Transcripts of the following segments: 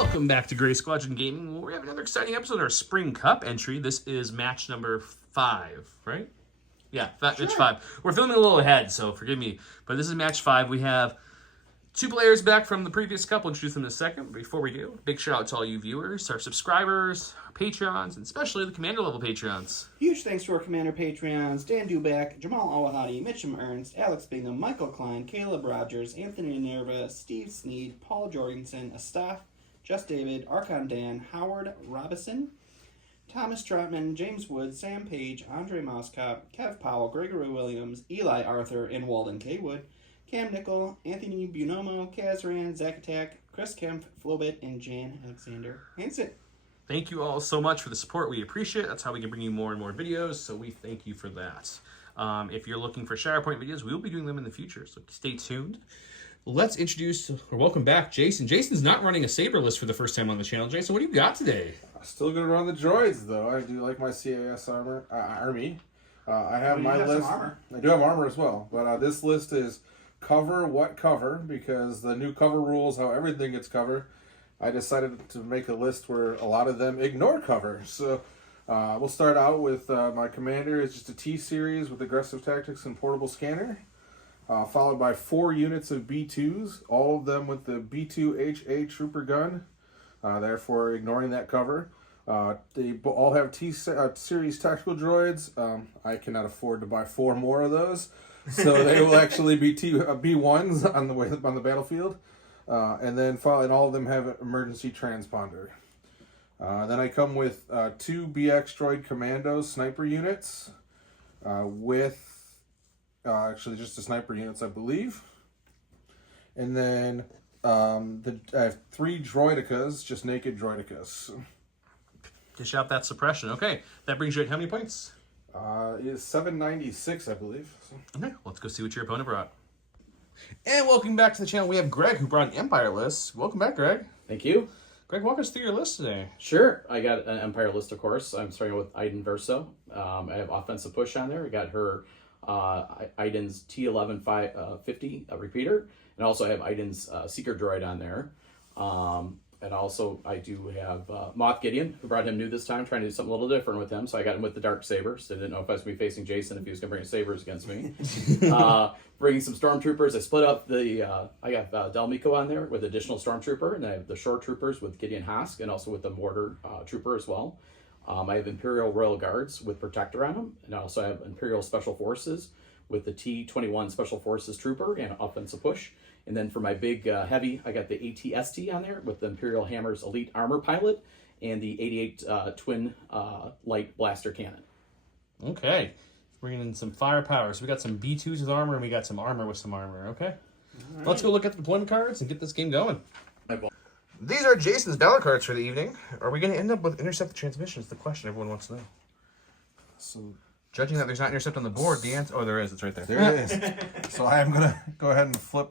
Welcome back to Gray Squadron Gaming. We have another exciting episode of our Spring Cup entry. This is match number 5, right? Yeah, match 5. We're filming a little ahead, so forgive me. But this is match 5. We have 2 players back from the previous cup. We'll introduce them in a second. Before we do, big shout out to all you viewers, our subscribers, our Patreons, and especially the Commander level Patreons. Huge thanks to our Commander Patreons, Dan Duback, Jamal Awahadi, Mitchum Ernst, Alex Bingham, Michael Klein, Caleb Rogers, Anthony Nerva, Steve Sneed, Paul Jorgensen, Astaf, Just David, Archon Dan, Howard Robison, Thomas Trotman, James Wood, Sam Page, Andre Moskop, Kev Powell, Gregory Williams, Eli Arthur, and Walden K. Wood, Cam Nickel, Anthony Bunomo, Kazran, Zakatak, Chris Kemp, Flobit, and Jan Alexander Hansen. Thank you all so much for the support. We appreciate it. That's how we can bring you more and more videos, so we thank you for that. If you're looking for ShatterPoint videos, we will be doing them in the future, so stay tuned. Let's introduce, or welcome back, Jason. Jason's not running a Saber list for the first time on the channel. Jason, what do you got today? I'm still going to run the droids, though. I do like my CIS army. I have my list. I do have armor as well, but this list is cover what cover, because the new cover rules, how everything gets covered. I decided to make a list where a lot of them ignore cover. So we'll start out with my commander is just a T series with aggressive tactics and portable scanner, followed by 4 units of B2s, all of them with the B2HA trooper gun, therefore ignoring that cover. They all have T-series tactical droids. I cannot afford to buy 4 more of those, so they will actually be B1s on the battlefield. And then all of them have emergency transponder. Then I come with 2 BX droid commando sniper units with actually just the sniper units, I believe. And then I have 3 droidicas, just naked droidicas. Dish out that suppression. Okay, that brings you at how many points? It's 796, I believe. Okay, let's go see what your opponent brought. And welcome back to the channel. We have Greg, who brought an Empire list. Welcome back, Greg. Thank you. Greg, walk us through your list today. Sure. I got an Empire list, of course. I'm starting with Iden Verso. I have offensive push on there. I got her Iden's T1150 repeater. And also I have Iden's Seeker droid on there. And also I do have Moth Gideon, who brought him new this time, trying to do something a little different with him. So I got him with the Dark Sabers. So I didn't know if I was going to be facing Jason, if he was going to bring Sabers against me. Bringing some Stormtroopers. I split up the, I got Del Mico on there with additional Stormtrooper, and I have the Shore Troopers with Gideon Hask, and also with the Mortar Trooper as well. I have Imperial Royal Guards with Protector on them, and I also have Imperial Special Forces with the T-21 Special Forces Trooper and offensive push. And then for my big heavy, I got the ATST on there with the Imperial Hammer's Elite Armor Pilot and the 88 Twin Light Blaster Cannon. Okay. Bringing in some firepower. So we got some B2s with armor, and we got some armor with some armor. Okay. Right. Let's go look at the deployment cards and get this game going. These are Jason's battle cards for the evening. Are we going to end up with intercept the transmission? Is the question everyone wants to know. So, judging that there's not intercept on the board, the answer... Oh, there is. It's right there. There it is. So I am going to go ahead and flip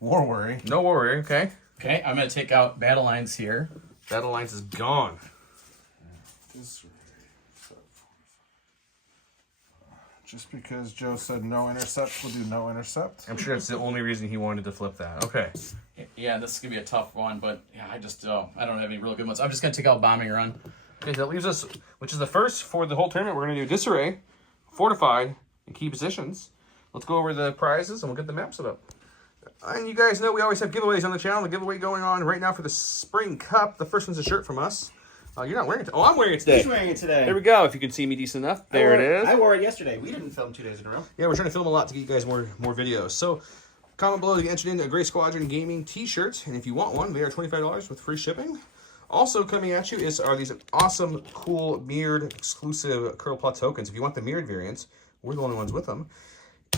War Worry. No worry. Okay. Okay, I'm going to take out Battle Lines here. Battle Lines is gone. Just because Joe said no intercept, we'll do no intercept. I'm sure that's the only reason he wanted to flip that. Okay. Yeah, this is going to be a tough one, but yeah, I don't have any real good ones. I'm just going to take out Bombing Run. Okay, that leaves us, which is the first for the whole tournament. We're going to do Disarray, Fortified, and Key Positions. Let's go over the prizes, and we'll get the maps set up. And you guys know we always have giveaways on the channel. The giveaway going on right now for the Spring Cup. The first one's a shirt from us. You're not wearing it. Oh, I'm wearing it today. He's wearing it today. There we go. If you can see me decent enough. There it is. I wore it yesterday. We didn't film 2 days in a row. Yeah, we're trying to film a lot to get you guys more videos. So comment below to get entered into a Gray Squadron Gaming t-shirt. And if you want one, they are $25 with free shipping. Also coming at you are these awesome, cool, mirrored, exclusive Curl Plot tokens. If you want the mirrored variants, we're the only ones with them.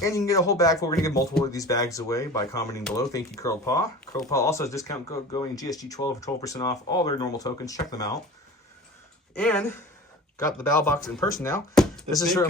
And you can get a whole bag full. We're going to give multiple of these bags away by commenting below. Thank you, Curl Paw. Curl Paw also has discount code going GSG12 for 12% off all their normal tokens. Check them out. And got the battle box in person now. This is from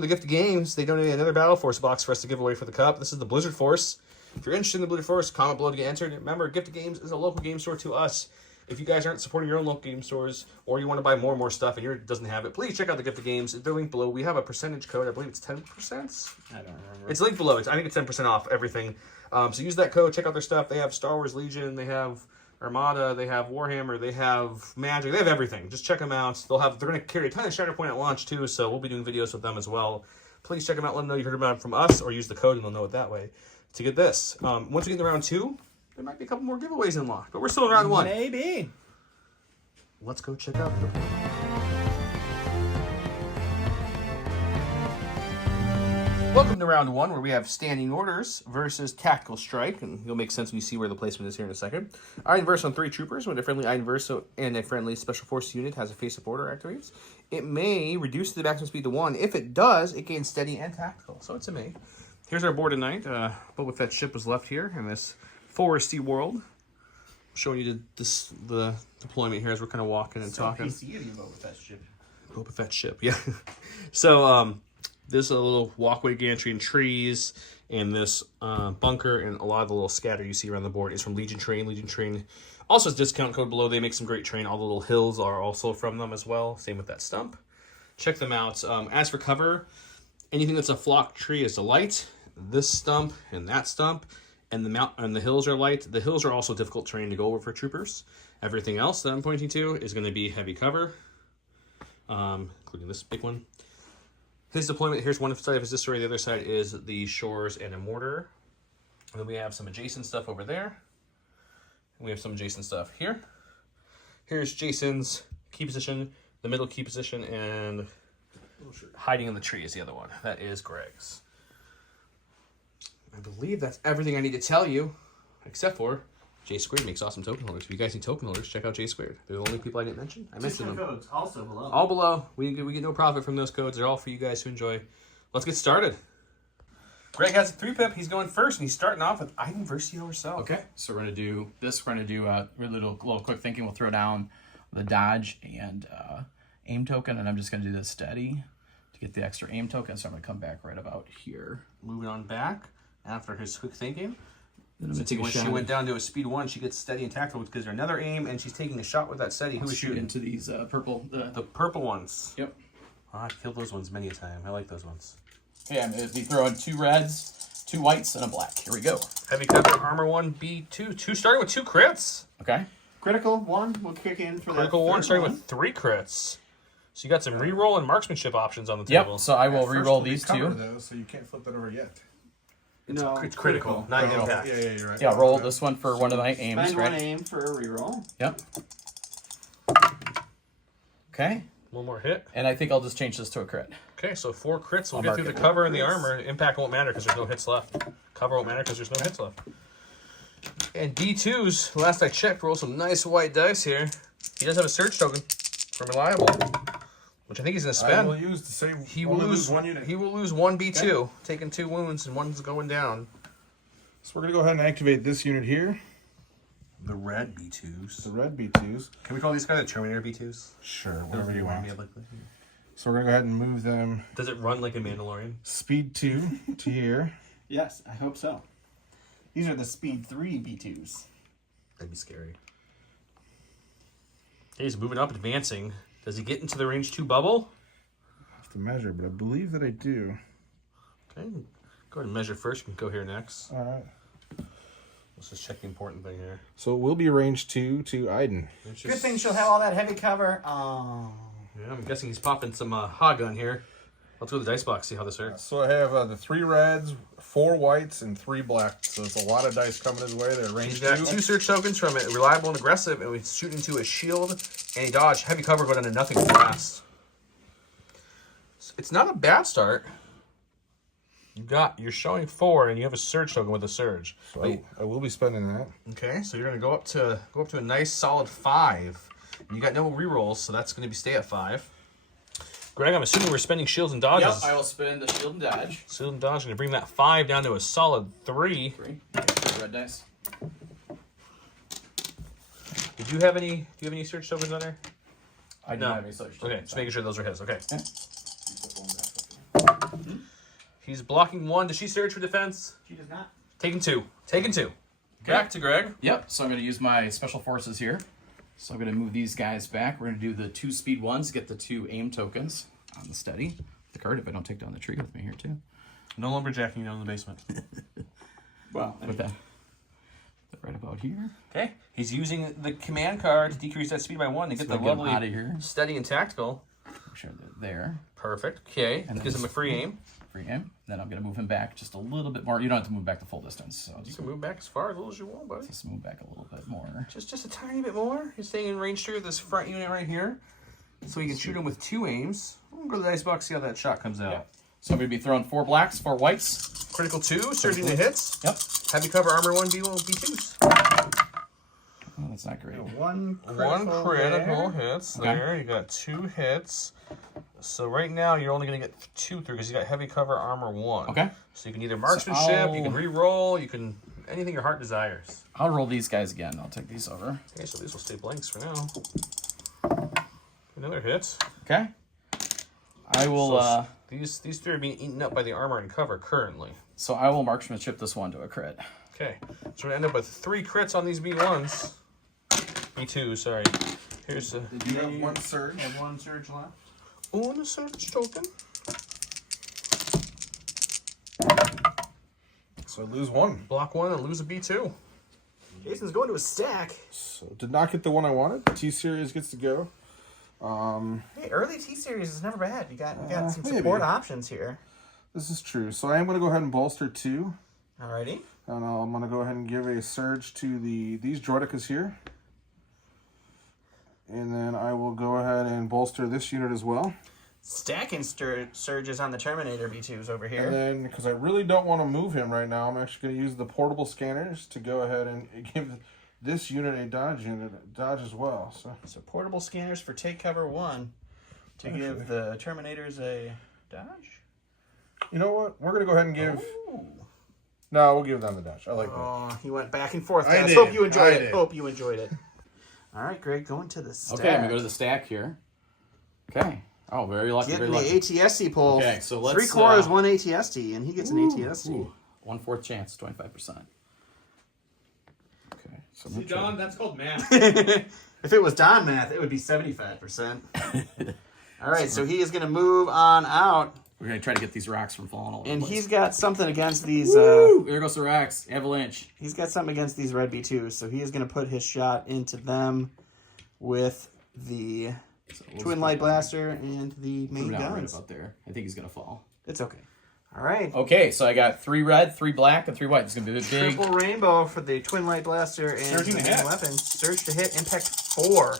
the Gift of Games. They donated another Battle Force box for us to give away for the Cup. This is the Blizzard Force. If you're interested in the Blizzard Force, comment below to get entered. Remember, Gift of Games is a local game store to us. If you guys aren't supporting your own local game stores, or you want to buy more and more stuff and yours doesn't have it, please check out the Gift of Games. They're linked below. We have a percentage code. I believe it's 10%. I don't remember. It's linked below. I think it's 10% off everything. So use that code. Check out their stuff. They have Star Wars Legion. They have Armada, they have Warhammer, they have Magic, they have everything. Just check them out. They're going to carry a ton of Shatterpoint at launch too, so we'll be doing videos with them as well. Please check them out. Let them know you heard about them from us, or use the code and they'll know it that way to get this. Once we get to round 2, there might be a couple more giveaways unlocked, but we're still in round 1. Maybe. Let's go check out the... Welcome to round 1, where we have standing orders versus tactical strike, and it'll make sense when you see where the placement is here in a second. Iden Verso on 3 troopers. When a friendly Iden Verso and a friendly special force unit has a face-up order activates, it may reduce the maximum speed to 1. If it does, it gains steady and tactical, so it's a may. Here's our board tonight. Boba Fett's ship was left here in this foresty world. Showing you the deployment here as we're kind of walking and talking. PC of your Boba Fett ship. Boba Fett ship, yeah. So, this is a little walkway gantry and trees, and this bunker, and a lot of the little scatter you see around the board is from Legion Train. Legion Train also has discount code below. They make some great train. All the little hills are also from them as well. Same with that stump. Check them out. As for cover, anything that's a flock tree is a light. This stump and that stump, and the hills are light. The hills are also difficult terrain to go over for troopers. Everything else that I'm pointing to is going to be heavy cover, including this big one. His deployment, here's one side of his destroyer, the other side is the shores and a mortar. And then we have some adjacent stuff over there. And we have some adjacent stuff here. Here's Jason's key position, the middle key position, and hiding in the tree is the other one. That is Greg's. I believe that's everything I need to tell you, except for J Squared makes awesome token holders. If you guys need token holders, check out J Squared. They're the only people I didn't mention. I mentioned them. Codes also below. All below. We get no profit from those codes. They're all for you guys to enjoy. Let's get started. Greg has a 3-pip. He's going first, and he's starting off with Iden Verso herself. Okay, so we're going to do this. We're going to do a little quick thinking. We'll throw down the dodge and aim token, and I'm just going to do this steady to get the extra aim token. So I'm going to come back right about here. Moving on back after his quick thinking. When she went down to a speed 1, she gets steady and tactical because there's another aim, and she's taking a shot with that steady. Who is shooting? Into these purple. The purple ones. Yep. Oh, I've killed those ones many a time. I like those ones. Okay, I'm going to be throwing 2 reds, 2 whites, and a black. Here we go. Heavy cover, armor 1, B2. Starting with 2 crits. Okay. Critical 1 will kick in for Critical 1 starting with 3 crits. So you got some reroll and marksmanship options on the table. Yep, so I will reroll these 2. Those, so you can't flip that over yet. No, it's critical, not an impact. Yeah, you're right. Yeah, roll this one for one of my aims, Spend right? 1 aim for a reroll. Yep. Okay. One more hit. And I think I'll just change this to a crit. Okay, so 4 crits. We'll I'll get mark through the it. cover and the armor. Impact won't matter because there's no hits left. Cover won't matter because there's no hits left. And D2s, last I checked, roll some nice white dice here. He does have a surge token from Reliable, which I think he's going to spend. I will use the same. He will lose 1 unit. He will lose 1 B2, taking 2 wounds, and 1's going down. So we're going to go ahead and activate this unit here. The red B2s. The red B2s. Can we call these guys the Terminator B2s? Sure, whatever you want. Like So we're going to go ahead and move them Does it run like a Mandalorian? speed 2 to here. Yes, I hope so. These are the speed 3 B2s. That'd be scary. Okay, he's moving up, advancing. Does he get into the range 2 bubble? I have to measure, but I believe that I do. Okay, go ahead and measure first. You can go here next. All right. Let's just check the important thing here. So it will be range 2 to Iden. Good thing she'll have all that heavy cover. Oh. Yeah, I'm guessing he's popping some hot gun here. Let's go to the dice box, see how this works. So I have the 3 reds, 4 whites, and 3 blacks. So it's a lot of dice coming his way. They're range He's got 2. 2 search tokens from it, reliable and aggressive, and we shoot into a shield and a dodge. Heavy cover, go down to nothing fast. It's not a bad start. You're showing 4, and you have a surge token with a surge. So I will be spending that. Okay, so you're gonna go up to a nice solid 5. You got no rerolls, so that's gonna stay at 5. Greg, I'm assuming we're spending shields and dodges. Yep, I will spend the shield and dodge. Shield and dodge, gonna bring that 5 down to a solid 3. 3. Red dice. Do you have any surge tokens on there? I don't have any such. Okay, just making sure those are his. Okay. Okay. He's blocking 1. Does she surge for defense? She does not. Taking 2. Taking 2. Back to Greg. Yep, so I'm going to use my special forces here. So I'm going to move these guys back. We're going to do the 2 speed 1s, get the 2 aim tokens on the steady. The card, if I don't take down the tree with me here too. No lumberjacking down in the basement. Well, With that. Right about here. Okay. He's using the command card to decrease that speed by 1 to get the lovely out of here. steady and tactical. Make sure they're there. Perfect. Okay. And Gives him a free aim. Free aim. Then I'm going to move him back just a little bit more. You don't have to move back the full distance. So You can move back as far as you want, buddy. just move back a little bit more. Just a tiny bit more. He's staying in range through this front unit right here. So you can shoot him with 2 aims. We'll go to the dice box, see how that shot comes out. Yeah. So I'm going to be throwing 4 blacks, 4 whites. Critical 2, surging to hits. Yep. Heavy cover armor 1, B2s. Oh, that's not great. One Critical there. hits there. You got 2 hits. So right now you're only going to get 2 through because you got heavy cover armor 1. Okay. So you can either marksmanship, you can re-roll, you can anything your heart desires. I'll roll these guys again. I'll take these over. Okay, so these will stay blanks for now. Another hit. Okay. I will. So these 3 are being eaten up by the armor and cover currently. So I will marksmanship this one to a crit. Okay, so we end up with 3 crits on these B1s. B2, sorry. Here's the. Did you have 1 surge? Have 1 surge left. Oh, and a surge token. So lose 1. Block 1 and lose a B2. Jason's going to a stack. So did not get the one I wanted. T-Series gets to go. Hey, early T-Series is never bad. You got some maybe. support options here. This is true. So I am going to go ahead and bolster 2. Alrighty. And I'm going to go ahead and give a surge to these Droidicas here. And then I will go ahead and bolster this unit as well. Stacking surges on the Terminator B2s over here. And then, because I really don't want to move him right now, I'm actually going to use the portable scanners to go ahead and give this unit a dodge as well. So portable scanners for take cover 1 to give the Terminators a dodge. You know what? We're going to go ahead and give... Ooh. No, we'll give them the dodge. I like that. Oh, he went back and forth. I Guys. did. Hope you enjoyed I it. did. Hope you enjoyed it. All right, Greg, going to the stack. Okay, I'm going to go to the stack here. Okay. Oh, very lucky, Getting very the lucky. ATST pull. Okay, so let's... 3 cores, 1 ATST, and he gets an ATST. Ooh, 1/4 chance, 25%. Okay. So See, Don, that's called math. If it was Don math, it would be 75%. All right, so he is going to move on out. We're going to try to get these rocks from falling all over And the place. he's got something against these... Woo! There goes the rocks. Avalanche. He's got something against these red B2s, so he is going to put his shot into them with the Twin Light Blaster and the main Right guns. about there. I think he's going to fall. It's okay. All right. Okay, so I got 3 red, 3 black, and 3 white. It's going to be a big... Triple rainbow for the Twin Light Blaster and Surging the to main hit. weapon. Surge to hit, impact 4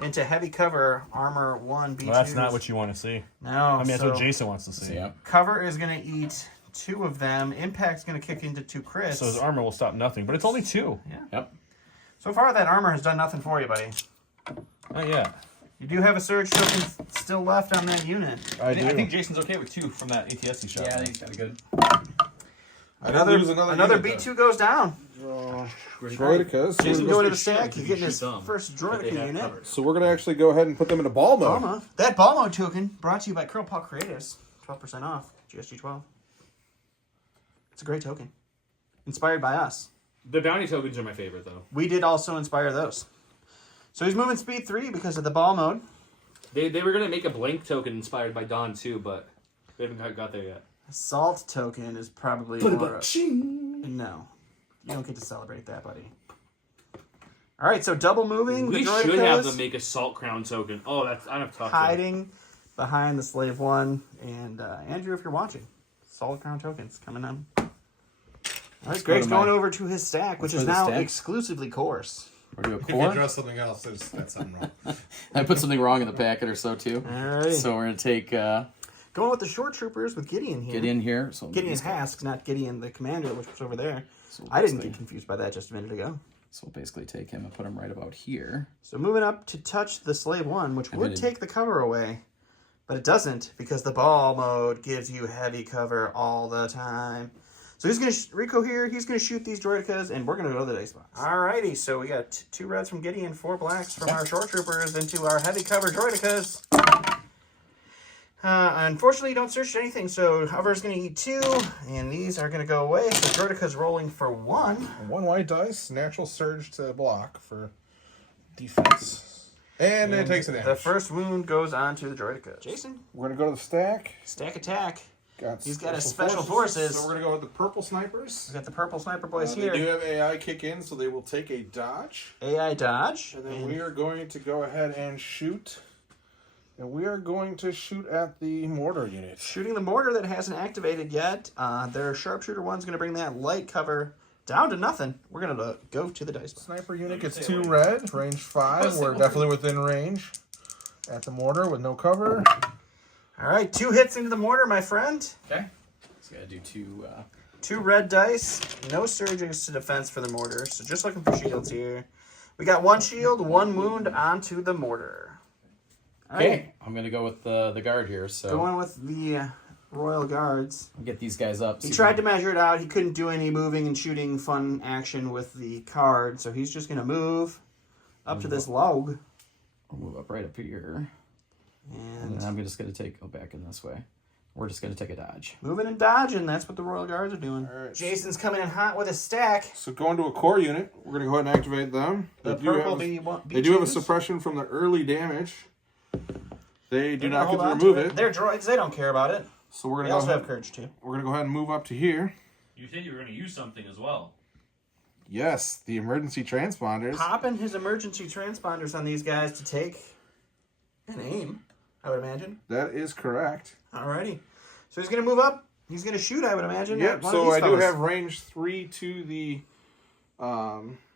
into heavy cover, armor 1 B2s. Well, that's not what you want to see. No, I mean, that's so what Jason wants to see. Yeah. cover is going to eat 2 of them. Impact's going to kick into 2 crits. So his armor will stop nothing, but it's only 2. Yeah. Yep. So far, that armor has done nothing for you, buddy. Not yet. You do have a surge token still left on that unit. I do. I think Jason's okay with 2 from that ATST shot. Yeah, I think he's got a good... Another unit, B2 goes down. Droidicas. Jason goes going to to the shoot stack. them, He's getting you his shoot them. first But they Droidica have unit. cover. So we're going to actually go ahead and put them in a ball mode. Ball mode. That ball mode token brought to you by Curl Paw Creatives. 12% off. GSG 12. It's a great token. Inspired by us. The bounty tokens are my favorite, though. We did also inspire those. So he's moving speed 3 because of the ball mode. They were going to make a blank token inspired by Don, too, but they haven't got there yet. Assault token is probably more... No. You don't get to celebrate that, buddy. All right, so double moving. We the should Droidicas have them make a Salt Crown token. Oh, I don't have to talk to them. hiding behind the Slave 1. And Andrew, if you're watching, Solid Crown tokens coming on. All right, Greg's go to going my- over to his stack, which Let's is go to the now stack. exclusively course. We're doing a If you core. draw something else, that's something wrong. I put something wrong in the packet or so, too. All right. So we're going to take Going with the short troopers with Gideon here. Gideon here. So Gideon's Hask, not Gideon the commander, which was over there. So I didn't basically- get confused by that just a minute ago. So we'll basically take him and put him right about here. So moving up to touch the Slave 1, which would take the cover away. But it doesn't, because the ball mode gives you heavy cover all the time. So he's going to, Rico here, he's going to shoot these Droidicas, and we're going to go to the dice box. Alrighty, so we got 2 reds from Gideon, 4 blacks from our short troopers into our heavy cover Droidicas. Unfortunately, you don't search anything, so Hover's going to eat 2, and these are going to go away. So Droidica's rolling for 1. 1 white dice, natural surge to block for defense. And it takes an damage. The first wound goes on to the Droidica. Jason, We're going to go to the stack. stack attack. He's got his special forces. So we're going to go with the purple snipers. We got the purple sniper boys here. They do have AI kick in, so they will take a dodge. AI dodge. And then we are going to go ahead and shoot. And we are going to shoot at the mortar unit. Shooting the mortar that hasn't activated yet. Their sharpshooter one's going to bring that light cover down to nothing. We're going to go to the dice box. Sniper unit gets 2 red, range 5. We're definitely within range at the mortar with no cover. All right, 2 hits into the mortar, my friend. Okay. So gotta do 2. 2 red dice. No surges to defense for the mortar. So just looking for shields here. We got 1 shield, 1 wound onto the mortar. All Okay. right. I'm gonna go with the guard here. So Going with the Royal Guards. get these guys up. He tried to measure it out. He couldn't do any moving and shooting fun action with the card. So he's just going to move up to this log. I'll move up right up here. And then I'm just going to go back in this way. We're just going to take a dodge. Moving and dodging. That's what the Royal Guards are doing. All right. Jason's coming in hot with a stack. So going to a core unit, we're going to go ahead and activate them. The They do have a suppression from the early damage. They do not get to remove it. They're droids. They don't care about it. So we're going They to also have courage too. We're going to go ahead and move up to here. You said you were going to use something as well. Yes, the emergency transponders. Popping his emergency transponders on these guys to take an aim, I would imagine. That is correct. Alrighty. So he's going to move up. He's going to shoot, I would imagine. Yep, so I do have range 3 to the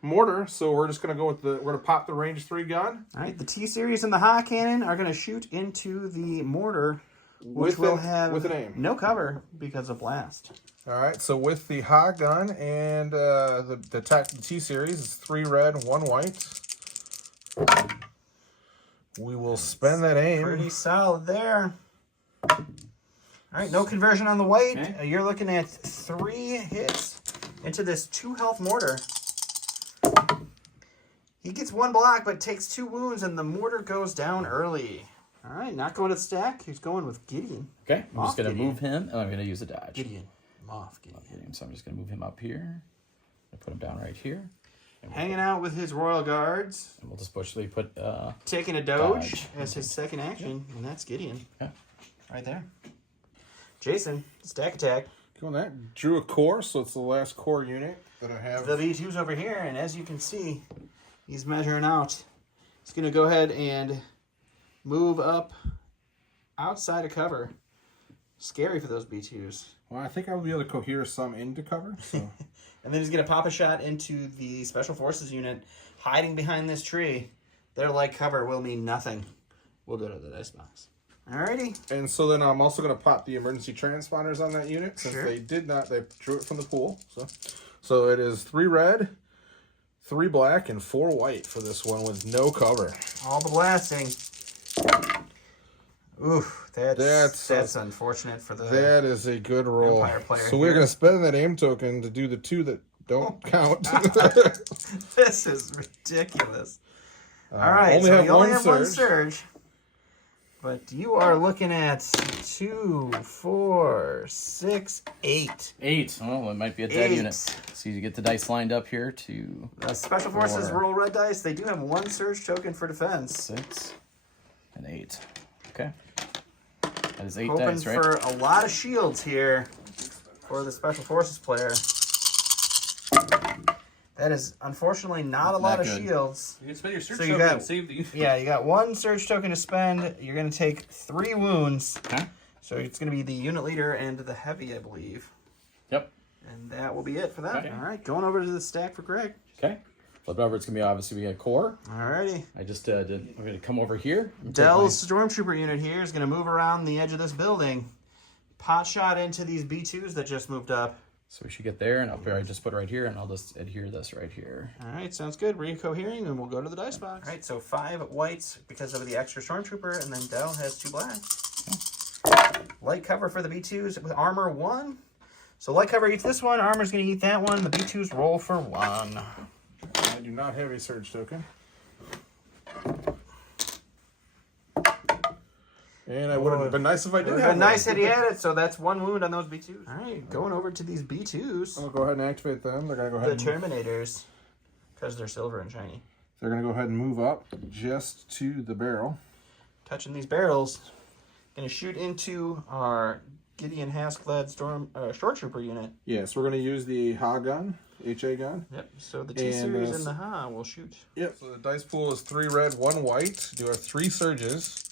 mortar, so we're just going to go with we're going to pop the range 3 gun. Alright, the T-Series and the Ha Cannon are going to shoot into the mortar, which will have with an aim. no cover because of blast. All right, so with the Ha gun and the T-Series, it's 3 red, 1 white. We will spend that aim. Pretty solid there. All right, no conversion on the white. Okay. You're looking at 3 hits into this 2 health mortar. He gets 1 block, but takes 2 wounds, and the mortar goes down early. All right, not going to the stack. He's going with Gideon. Okay, I'm just going to Gideon. move him, and I'm going to use a dodge. Gideon. Moff Gideon. Gideon. So I'm just going to move him up here. I put him down right here. Hanging out with his Royal Guards. And we'll just put Taking a Doge Dodge. as his second action, and that's Gideon. Yeah. Right there. Jason, stack attack. Doing that. Drew a core, so it's the last core unit that I have. The V2's over here, and as you can see, he's measuring out. He's going to go ahead and move up outside of cover. Scary for those B2s. Well, I think I'll be able to cohere some into cover. So. And then he's going to pop a shot into the Special Forces unit hiding behind this tree. Their light cover will mean nothing. We'll go to the dice box. Alrighty. And so then I'm also going to pop the emergency transponders on that unit since Sure. they drew it from the pool. So it is 3 red, 3 black, and 4 white for this one with no cover. All the blasting. Oof, that's unfortunate for the... That is a good roll. Empire player So we're here. going to spend that aim token to do the 2 that don't count. This is ridiculous. All right, only so have you only one have 1 surge. surge. But you are looking at 2, 4, 6, 8. 8. Oh, it might be a dead 8. unit. So you get the dice lined up here to Special Forces 4, roll red dice. They do have 1 surge token for defense. 6, and 8. Okay. That is 8 Hoping dice, right? for a lot of shields here for the Special Forces player. That is unfortunately not a lot of good. shields. You can spend your search So you token got- and save the... Yeah, you got 1 surge token to spend. You're going to take 3 wounds. Okay. So it's going to be the unit leader and the heavy, I believe. Yep. And that will be it for that. Okay. All right, going over to the stack for Greg. Okay. Flip it over. It's going to be obviously a core. Alrighty. I just I'm going to come over here. and take Dell's Stormtrooper unit here is going to move around the edge of this building. Pot shot into these B2s that just moved up. So we should get there, and I just put it right here, and I'll just adhere this right here. Alright, sounds good. Recohering, and we'll go to the dice box. Alright, so 5 whites because of the extra Stormtrooper, and then Dell has 2 blacks. Light cover for the B2s with armor 1. So light cover eats this one, armor's going to eat that one, the B2s roll for 1. I do not have a surge token. And it would have been nice if I It did would have have been nice one. had he had it, so that's 1 wound on those B2s. Alright, going over to these B2s. I'm going to go ahead and activate them. They're going to go ahead The and Terminators, because they're silver and shiny. they're going to go ahead and move up just to the barrel. Touching these barrels. Going to shoot into our Gideon Hask-led Storm Short Trooper unit. Yes, we're going to use the HA gun, HA gun. Yep. So the T-Series and the HA will shoot. Yep. So the dice pool is 3 red, 1 white. Do have 3 surges.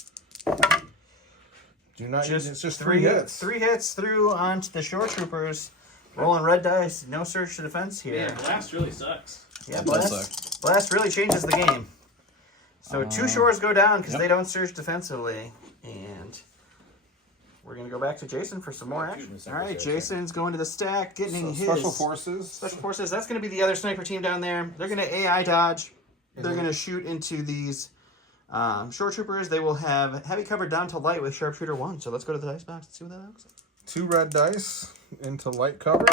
Do not use, it's just 3 hits. 3 hits through onto the Short Troopers. Rolling red dice. No surge to defense here. Man, blast really sucks. Yeah, blast really changes the game. So 2 shores go down because they don't surge defensively. And we're going to go back to Jason for some more action. All right, Jason's going to the stack, getting his... Special Forces. Special Forces. That's going to be the other sniper team down there. They're going to AI dodge. They're going to shoot into these Short Troopers. They will have heavy cover down to light with Sharpshooter 1. So let's go to the dice box and see what that looks like. 2 red dice into light cover.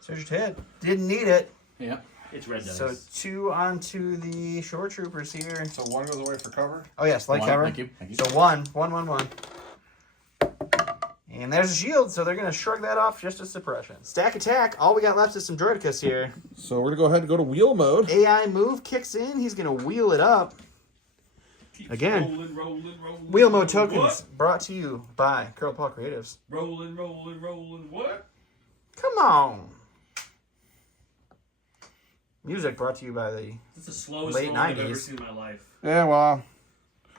Surged hit. Didn't need it. Yeah. It's red dice. So 2 onto the Short Troopers here. So 1 goes away for cover. Oh, yes, light 1, cover. thank you. So 1. And there's a shield, so they're going to shrug that off just as suppression. Stack attack. All we got left is some Droidicus here. So we're going to go ahead and go to wheel mode. AI move kicks in. He's going to wheel it up. Keeps Again, rolling. wheel mode tokens brought to you by Curl Paw Creatives. Rolling. What? Come on. Music brought to you by the... That's the slowest Late roll I've ever 90s. seen in my life. Yeah, well,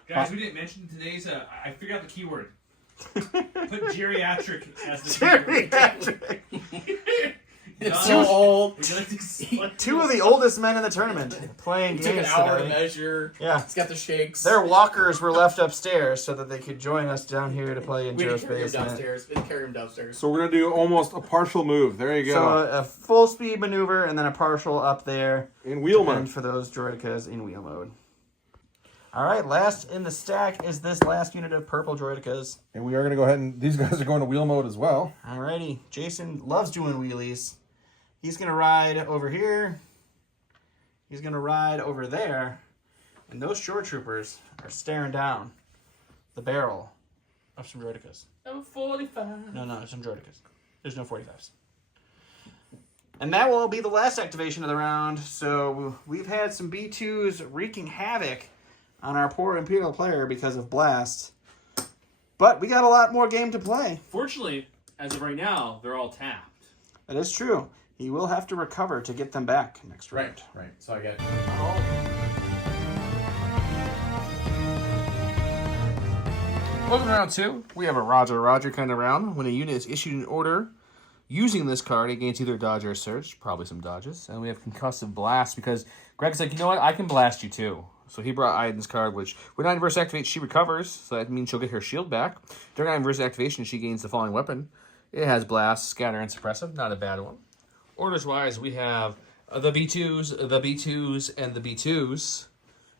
Guys, we didn't mention today's. I figured out the keyword. Put geriatric as the Geriatric. keyword. It's so old. Would you like to explain? 2 of the oldest men in the tournament playing It took an games hour to today. measure. Yeah. It's got the shakes. Their walkers were left upstairs so that they could join us down here to play in We Joe's didn't carry him basement. downstairs. We didn't carry him downstairs. so we're going to do almost a partial move. There you So go. a full speed maneuver and then a partial up there. In wheel And mode. for those Droidicas in wheel mode. All right, last in the stack is this last unit of purple Droidicas. And we are going to go ahead and these guys are going to wheel mode as well. All righty, Jason loves doing wheelies. He's going to ride over here. He's going to ride over there. And those Short Troopers are staring down the barrel of some Droidicas. I'm 45. No, some Droidicas. There's no 45s. And that will be the last activation of the round. So we've had some B2s wreaking havoc on our poor Imperial player because of Blast. But we got a lot more game to play. Fortunately, as of right now, they're all tapped. That is true. He will have to recover to get them back next round. Right. So I get... Welcome to round 2. We have a Roger kind of round. When a unit is issued an order using this card, it gains either dodge or surge, probably some dodges. And we have concussive blast because Greg's like, you know what? I can blast you too. So he brought Iden's card, which when Iden versus activates, she recovers. So that means she'll get her shield back. During Iden versus activation, she gains the following weapon. It has blast, scatter, and suppressive. Not a bad one. Orders-wise, we have the B2s, the B2s, and the B2s.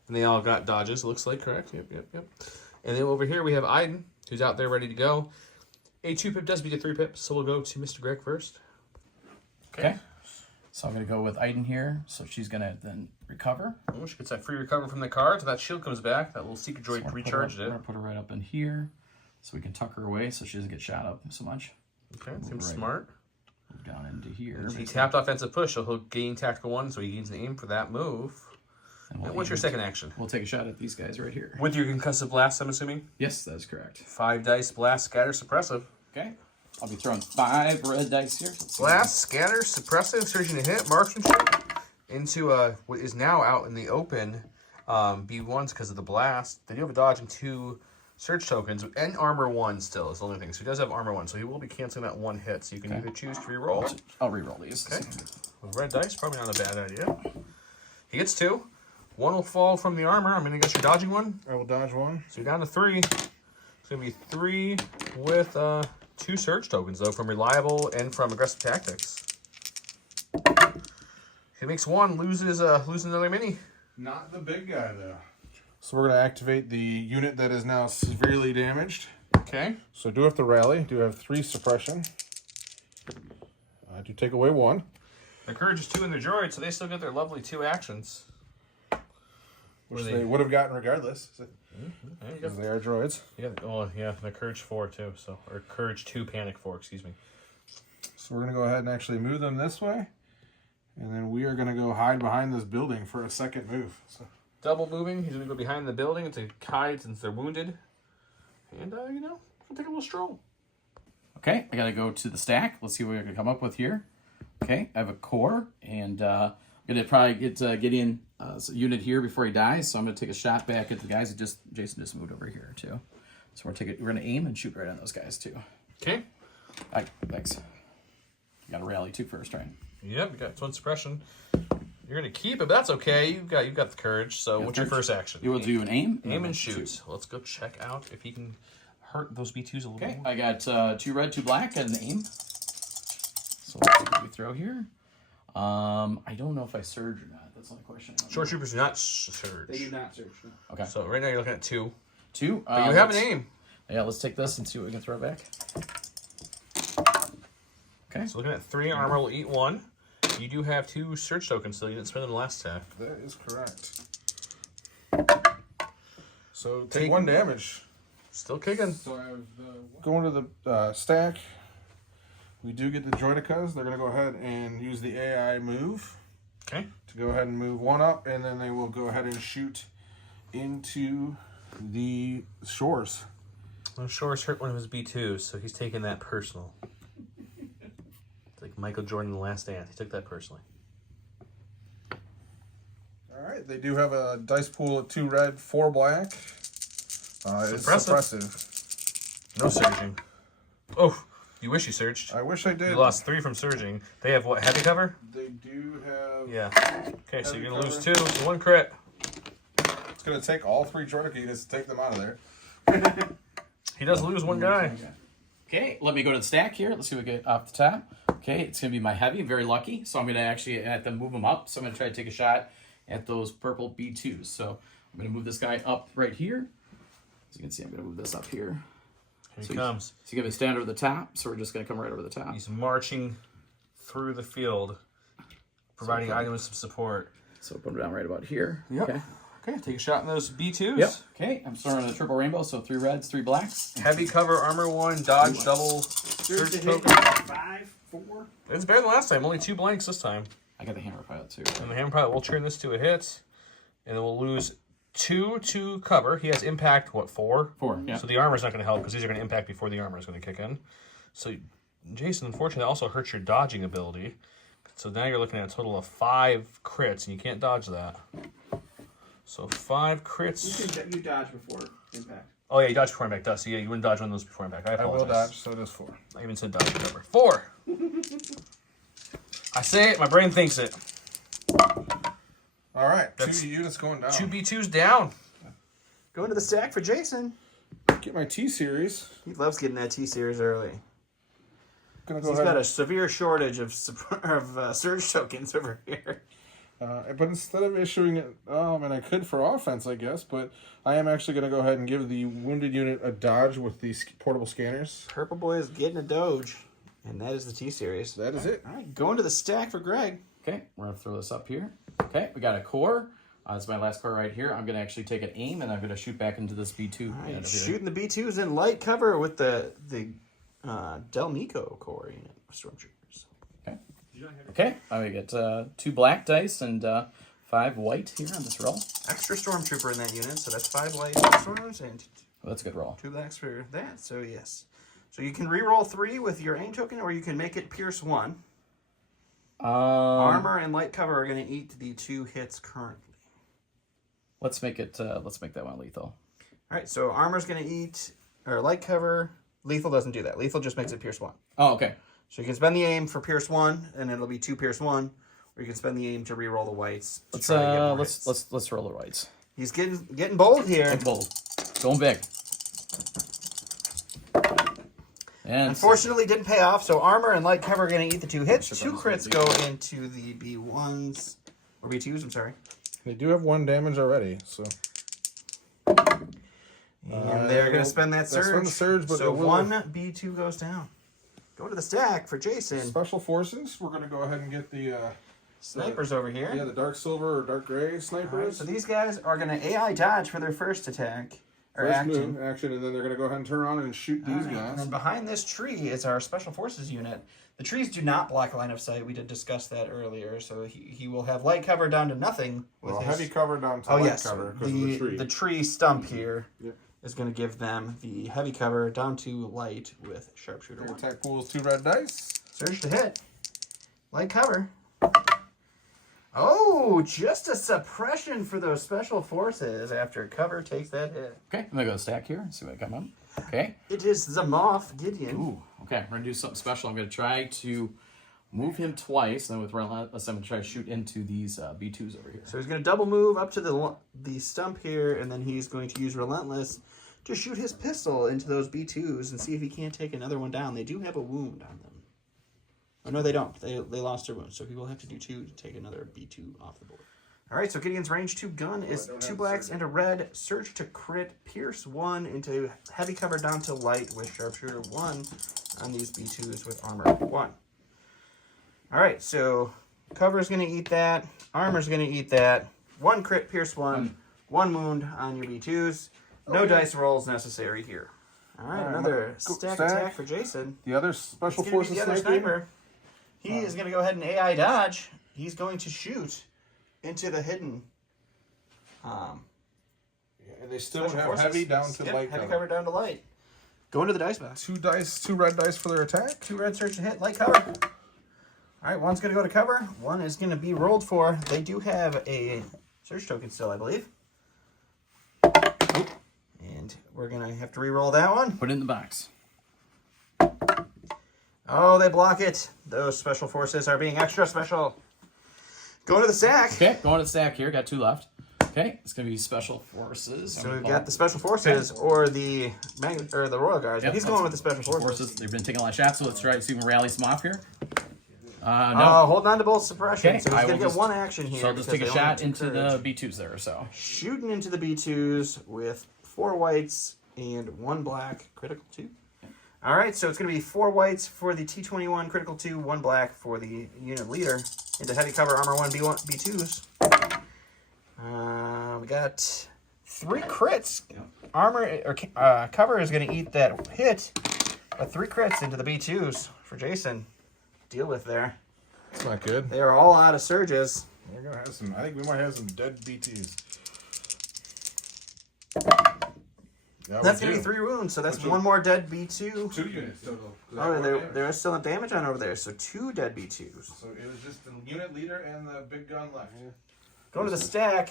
And they all got dodges, looks like, correct? Yep. And then over here, we have Iden, who's out there ready to go. A 2-pip does beat a 3-pip, so we'll go to Mr. Greg first. Okay. So I'm going to go with Iden here. So she's going to then recover. Oh, she gets that free recover from the card, so that shield comes back. That little secret droid recharged We're it. going to put her right up in here so we can tuck her away so she doesn't get shot up so much. Okay, seems right. smart. Move down into here. He tapped offensive push, so he'll gain tactical 1, so he gains an aim for that move. And we'll And what's aim your it. second action? We'll take a shot at these guys right here. With your concussive blast, I'm assuming? Yes, that is correct. 5 dice, blast, scatter, suppressive. Okay. I'll be throwing 5 red dice here. Blast, scatter, suppressive, surging to hit, marksmanship, into what is now out in the open B1s because of the blast. They do have a dodge and 2 search tokens, and armor 1 still is the only thing. So he does have armor 1, so he will be canceling that 1 hit. So you can either choose to reroll. I'll reroll these. Okay. With red dice, probably not a bad idea. He gets 2. 1 will fall from the armor. I mean, I guess you're dodging 1. I will dodge 1. So you're down to 3. It's going to be 3 with 2 search tokens, though, from Reliable and from Aggressive Tactics. He makes 1, loses another mini. Not the big guy, though. So we're going to activate the unit that is now severely damaged. Okay. So I do have to rally. Do have 3 suppression. I do take away 1. The Courage is 2 in the droid, so they still get their lovely 2 actions. Which they would have gotten regardless. There you Because go. they are droids. The Courage 4, too. So, or Courage 2, Panic 4, excuse me. So we're going to go ahead and actually move them this way. And then we are going to go hide behind this building for a second move. So. Double moving. He's going to go behind the building to hide since they're wounded. And, we'll take a little stroll. Okay, I got to go to the stack. Let's see what we're going to come up with here. Okay, I have a core, and I'm going to probably get Gideon unit here before he dies, so I'm going to take a shot back at the guys that Jason just moved over here, too. So we're going to aim and shoot right on those guys, too. Okay. All right, thanks. You got to rally, too, first, right? Yep, you got twin suppression. You're going to keep it, but that's okay. You've got the courage, so what's your first action? You will do an aim. Aim and shoot. Let's go check out if he can hurt those B2s a little Okay, more. I got 2 red, 2 black, and an aim. So let's see what we throw here. I don't know if I surge or not. That's the only question. Short troopers do not surge. They do not search. No. Okay. So right now you're looking at 2. 2. But you have an aim. Yeah, let's take this and see what we can throw back. Okay. So looking at 3 armor will eat 1. You do have 2 surge tokens, so you didn't spend them last attack. That is correct. So take 1 damage. Still kicking. So I have going to the stack. We do get the Droidicas. They're going to go ahead and use the AI move. Okay. To go ahead and move 1 up, and then they will go ahead and shoot into the shores. Well, Shores hurt one of his B2s, so he's taking that personal. It's like Michael Jordan in The Last Dance. He took that personally. All right, they do have a dice pool of 2 red, 4 black. It's suppressive. No surging. Oh, you wish you surged. I wish I did. You lost 3 from surging. They have what, heavy cover? They do have... Yeah. Okay, so you're going to lose cover. 2. So 1 crit. It's going to take all 3 Droidica units to take them out of there. He does lose 1 guy. Okay, let me go to the stack here. Let's see what we get off the top. Okay, it's going to be my heavy. Very lucky. So I'm going to actually have to move them up. So I'm going to try to take a shot at those purple B2s. So I'm going to move this guy up right here. As you can see, I'm going to move this up here. Here he comes. So he's going to stand over the top. So we're just going to come right over the top. He's marching through the field, providing Iden with some support. So put him down right about here. Yep. Okay. Okay, take a shot in those B2s. Yep. Okay, I'm throwing a triple rainbow, so 3 reds, 3 blacks. Heavy cover, armor 1, dodge, double, Surge surge to hit token. 5, 4. It's better than last time. Only 2 blanks this time. I got the hammer pilot too. And the hammer pilot will turn this to a hit, and then we'll lose 2 to cover. He has impact, what, 4? 4, yeah. So the armor's not going to help because these are going to impact before the armor is going to kick in. So, Jason, unfortunately, also hurts your dodging ability. So now you're looking at a total of 5 crits, and you can't dodge that. So 5 crits. You dodge before impact. Oh yeah, you dodge before impact. So yeah, you wouldn't dodge one of those before impact. I I apologize. will dodge, so it is 4. I even said dodge cover. 4. I say it, my brain thinks it. All right, That's 2 units going down. 2 B2s down. Going to the stack for Jason. Get my T-Series. He loves getting that T-Series early. Gonna go He's ahead. got a severe shortage of surge tokens over here. But instead of issuing it, and I could for offense, I guess, but I am actually going to go ahead and give the wounded unit a dodge with these portable scanners. Purple Boy is getting a Doge, and that is the T-Series. That is it. All right, going to the stack for Greg. Okay, we're going to throw this up here. Okay, we got a core. That's my last core right here. I'm going to actually take an aim, and I'm going to shoot back into this B2. All right, shooting the B2s in light cover with the Del Nico core unit of Stormtroopers. Okay, I get 2 black dice and 5 white here on this roll. Extra Stormtrooper in that unit, so that's 5 light storms and Well, that's a good roll. 2 blacks for that, so yes. So you can re-roll 3 with your aim token, or you can make it Pierce 1. Armor and light cover are going to eat the 2 hits currently. Let's make it. Let's make that one lethal. All right, so armor's going to eat, or light cover. Lethal doesn't do that. Lethal just makes it Pierce 1. Oh, okay. So you can spend the aim for Pierce 1, and it'll be 2 Pierce 1, or you can spend the aim to re-roll the whites. Let's try to get more hits. let's roll the whites. He's getting bold here. Get bold. Going big. And Unfortunately, didn't pay off. So armor and light cover are going to eat the 2 hits. 2 crits go into the B1s or B2s. I'm sorry. They do have 1 damage already, so. And they're going to spend that surge. Spend the surge, but so it will- 1 B2 goes down. Go to the stack for Jason. Special forces. We're going to go ahead and get the Snipers over here. the dark silver or dark gray All right, snipers. so these guys are going to AI dodge for their first attack. Or First action. move, action, and then they're going to go ahead and turn around and shoot these And guys. then behind this tree is our special forces unit. The trees do not block line of sight. We did discuss that earlier. So he will have light cover down to nothing. With Well, his... heavy cover down to Oh light yes, cover because of the tree. the tree stump here is going to give them the heavy cover down to light with sharpshooter Their 1. attack pool is 2 red dice. Surge to hit. Light cover. Oh, just a suppression for those special forces after cover takes that hit. Okay, I'm gonna go stack here and see what I come up. Okay. It is the Moth Gideon. Ooh. Okay, we're gonna do something special. I'm gonna try to move him twice, and with Relentless, I'm gonna try to shoot into these B2s over here. So he's going to double move up to the stump here, and then he's going to use Relentless to shoot his pistol into those B2s and see if he can't take another one down. They do have a wound on them. Oh, no, they don't. They lost their wound, so he will have to do 2 to take another B2 off the board. All right, so Gideon's range 2 gun is 2 blacks and a red. Surge to crit, pierce 1 into heavy cover down to light with sharpshooter 1 on these B2s with armor 1. All right, so cover's going to eat that. Armor's going to eat that. 1 crit, pierce 1. 1 wound on your B2s. No dice rolls necessary here. All right, another stack attack for Jason. The other special It's gonna be forces the other sniper. He is going to go ahead and AI dodge. He's going to shoot into the hidden. And they still special have forces. heavy down to Yep, light heavy cover. cover down to light. Go into the dice box. 2 dice, 2 red dice for their attack. 2 red, surge to hit, light cover. All right, 1's going to go to cover. 1 is going to be rolled for. They do have a surge token still, I believe. And we're going to have to re-roll that one. Put it in the box. Oh, they block it. Those special forces are being extra special. Go to the sack. Okay, going to the stack here. Got 2 left. Okay, it's gonna be special forces. So we've got the special forces or the Royal Guards. Yep, but he's going with the special forces. They've been taking a lot of shots, so let's try to see if we can rally some off here. No. Hold on to both suppression. Okay, So he's I going will to get just- 1 action here. So I'll just because take a they only have shot 2 into courage. the B2s there. So Shooting into the B2s with 4 whites and 1 black, critical 2. All right, so it's going to be 4 whites for the T21, critical 2, 1 black for the unit leader. Into heavy cover, armor 1, B2s. We got 3 crits. Armor or cover is going to eat that hit, but 3 crits into the B2s for Jason. Deal with there. That's not good. They are all out of surges. We're gonna have some. I think we might have some dead BTs. Yeah, That's we going to do. be 3 wounds, so that's Which 1 more dead B2. 2 units total. Oh, there is still a damage on over there, so 2 dead B2s. So it was just the unit leader and the big gun left. Going to the stack.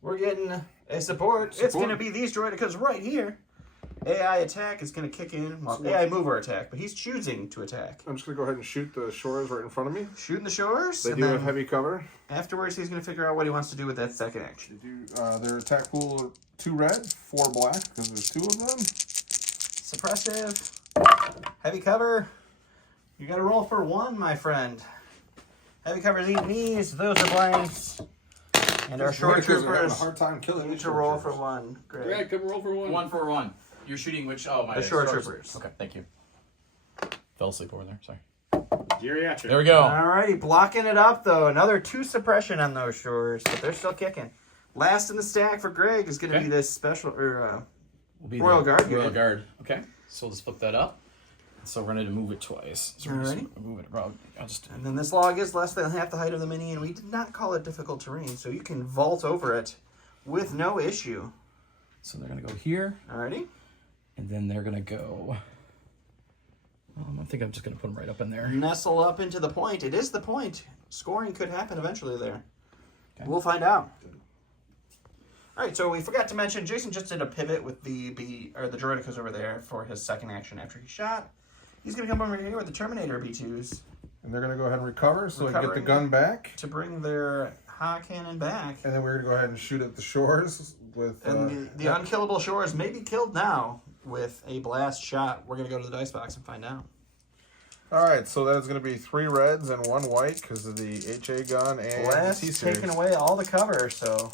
We're getting a support. It's going to be these droidicas right here. AI attack is going to kick in. Well, AI mover attack, but he's choosing to attack. I'm just gonna go ahead and shoot the shores right in front of me. Shooting the shores. They and do then have heavy cover. afterwards, he's going to figure out what he wants to do with that second action. They do their attack pool 2 red, 4 black because there's 2 of them. Suppressive. Heavy cover. You got to roll for 1, my friend. Heavy cover's eating these. Those are blanks. And our short Droidicas are having a troopers hard time killing need these to roll troopers. for 1. Great. Greg, come roll for 1. 1 for 1. You're shooting which? Oh my. The short sorry. troopers. Okay, thank you. Fell asleep over there. Sorry. Geriatric. There we go. Alrighty, blocking it up though. Another 2 suppression on those shores, but they're still kicking. Last in the stack for Greg is going to Okay. be this special Will be Royal the Guard Royal unit. Guard. Okay, so we'll just flip that up. So we're going to move it twice. So we're just Alrighty. move it around. I'll just. And then this log is less than half the height of the mini, and we did not call it difficult terrain, so you can vault over it with no issue. So they're going to go here, Alrighty. and then they're going to go. I think I'm just going to put them right up in there. Nestle up into the point. It is the point. Scoring could happen eventually there. Okay. We'll find out. Alright, so we forgot to mention, Jason just did a pivot with the droidicas over there for his second action after he shot. He's going to come over here with the Terminator B2s And they're gonna go ahead and recover, so we get the Recovering. gun back. to bring their Ha cannon back. And then we're gonna go ahead and shoot at the shores with. And the unkillable shores may be killed now with a blast shot. We're going to go to the dice box and find out. All right, so that's gonna be 3 reds and 1 white because of the HA gun and Blast the T is series. taking away all the cover, so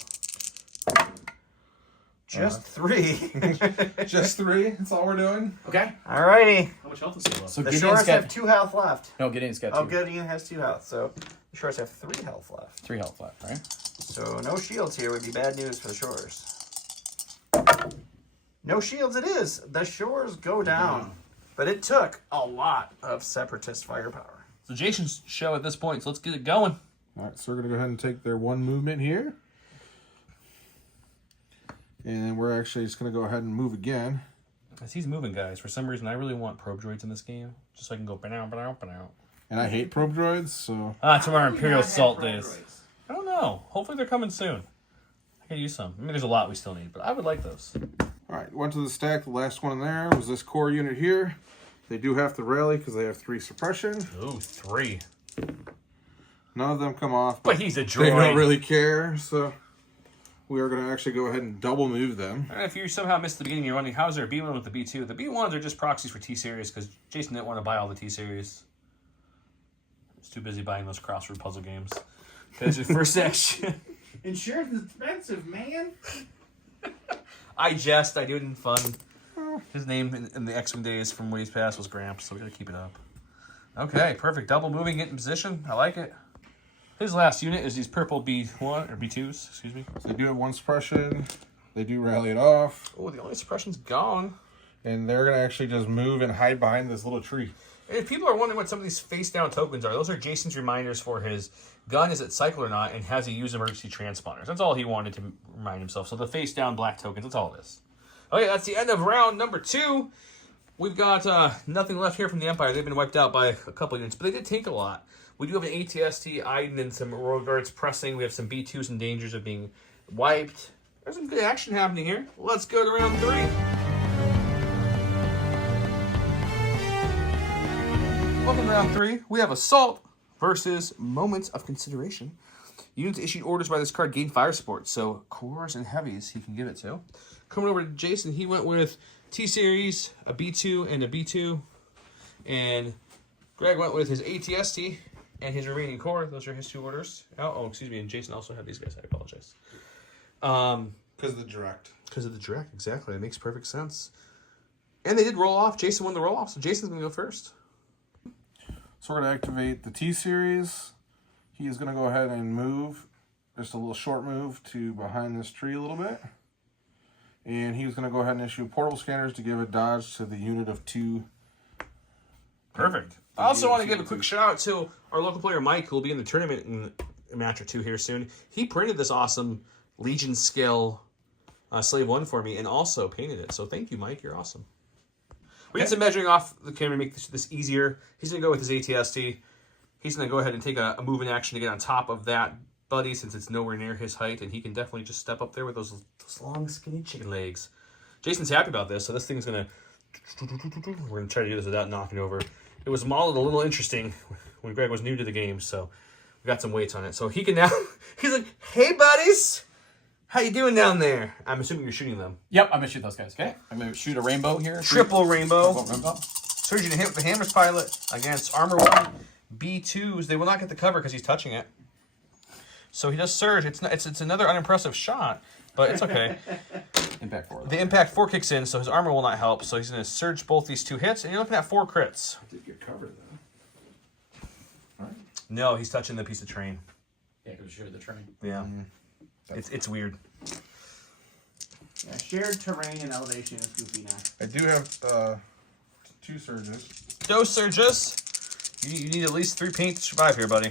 just 3. Just 3. That's all we're doing. Okay. Alrighty. How much health does he have left? So The Gideon's shores got. have 2 health left. No, Gideon's got 2. Oh, Gideon has 2 health, so the shores have 3 health left. 3 health left, right? So no shields here would be bad news for the shores. No shields it is. The shores go down. But it took a lot of separatist firepower. So Jason's show at this point, so let's get it going. All right, so we're gonna go ahead and take their 1 movement here. And we're actually just going to go ahead and move again. As he's moving, guys, for some reason, I really want probe droids in this game, just so I can go ba-now, ba-now, ba-now. And I hate probe droids, so... It's from our How do you Imperial not have Assault probe days. droids? I don't know. Hopefully they're coming soon. I could use some. I mean, there's a lot we still need, but I would like those. Alright, went to the stack. The last one in there was this core unit here. They do have to rally because they have 3 suppression. Ooh, 3. None of them come off. But he's a droid. They don't really care, so... We are going to actually go ahead and double move them. And if you somehow missed the beginning, you're running Hauser B1 with the B2. The B1s are just proxies for T-Series because Jason didn't want to buy all the T-Series. He's too busy buying those crossword puzzle games. That's your first action. Insurance is expensive, man. I jest. I do it in fun. His name in the X-Wing days from Ways Past was Gramps, so we got to keep it up. Okay, perfect. Double moving it in position. I like it. His last unit is these purple B1 or B2s, excuse me. So they do have 1 suppression. They do rally it off. Oh, the only suppression's gone. And they're going to actually just move and hide behind this little tree. And if people are wondering what some of these face-down tokens are, those are Jason's reminders for his gun, is it cycle or not, and has he used emergency transponders. That's all he wanted to remind himself. So the face-down black tokens, that's all it is. Okay, that's the end of round number 2. We've got nothing left here from the Empire. They've been wiped out by a couple units, but they did take a lot. We do have an ATST Iden and some Royal Guards pressing. We have some B2s in dangers of being wiped. There's some good action happening here. Let's go to round 3. Welcome to round 3. We have Assault versus Moments of Consideration. Units issued orders by this card gain fire support, so cores and heavies he can give it to. Coming over to Jason, he went with T-Series, a B2, and a B2. And Greg went with his ATST and his remaining core. Those are his 2 orders. Oh, excuse me. And Jason also had these guys. I apologize. Because of the direct. Because of the direct, exactly. It makes perfect sense. And they did roll off. Jason won the roll off, so Jason's going to go first. So we're going to activate the T-Series. He is going to go ahead and move, just a little short move to behind this tree a little bit. And he's going to go ahead and issue portable scanners to give a dodge to the unit of 2. Perfect. I also want to give a quick shout out to our local player Mike, who will be in the tournament in a match or 2 here soon. He printed this awesome Legion scale Slave 1 for me and also painted it. So thank you, Mike. You're awesome. We did some measuring off the camera to make this easier. He's going to go with his ATST. He's going to go ahead and take a moving action to get on top of that buddy since it's nowhere near his height, and he can definitely just step up there with those long, skinny chicken legs. Jason's happy about this, so this thing's going to... We're going to try to do this without knocking over. It was modeled a little interesting when Greg was new to the game, so we got some weights on it. So he can now... He's like, hey, buddies! How you doing down there? I'm assuming you're shooting them. Yep, I'm going to shoot those guys, okay? I'm going to shoot a rainbow here. Triple rainbow. Rainbow. Surgeon hit with the Hammer's Pilot against Armor 1. B2s, they will not get the cover because he's touching it. So he does surge. It's another unimpressive shot, but it's okay. Impact 4. The impact 4 kicks in, so his armor will not help. So he's going to surge both these 2 hits, and you're looking at 4 crits. Did get covered, though. All right. No, he's touching the piece of train. Yeah, because you showed the train. Yeah. It's weird. Yeah, shared terrain and elevation is goofy now. I do have 2 surges. Dose surges. You need at least 3 paint to survive here, buddy.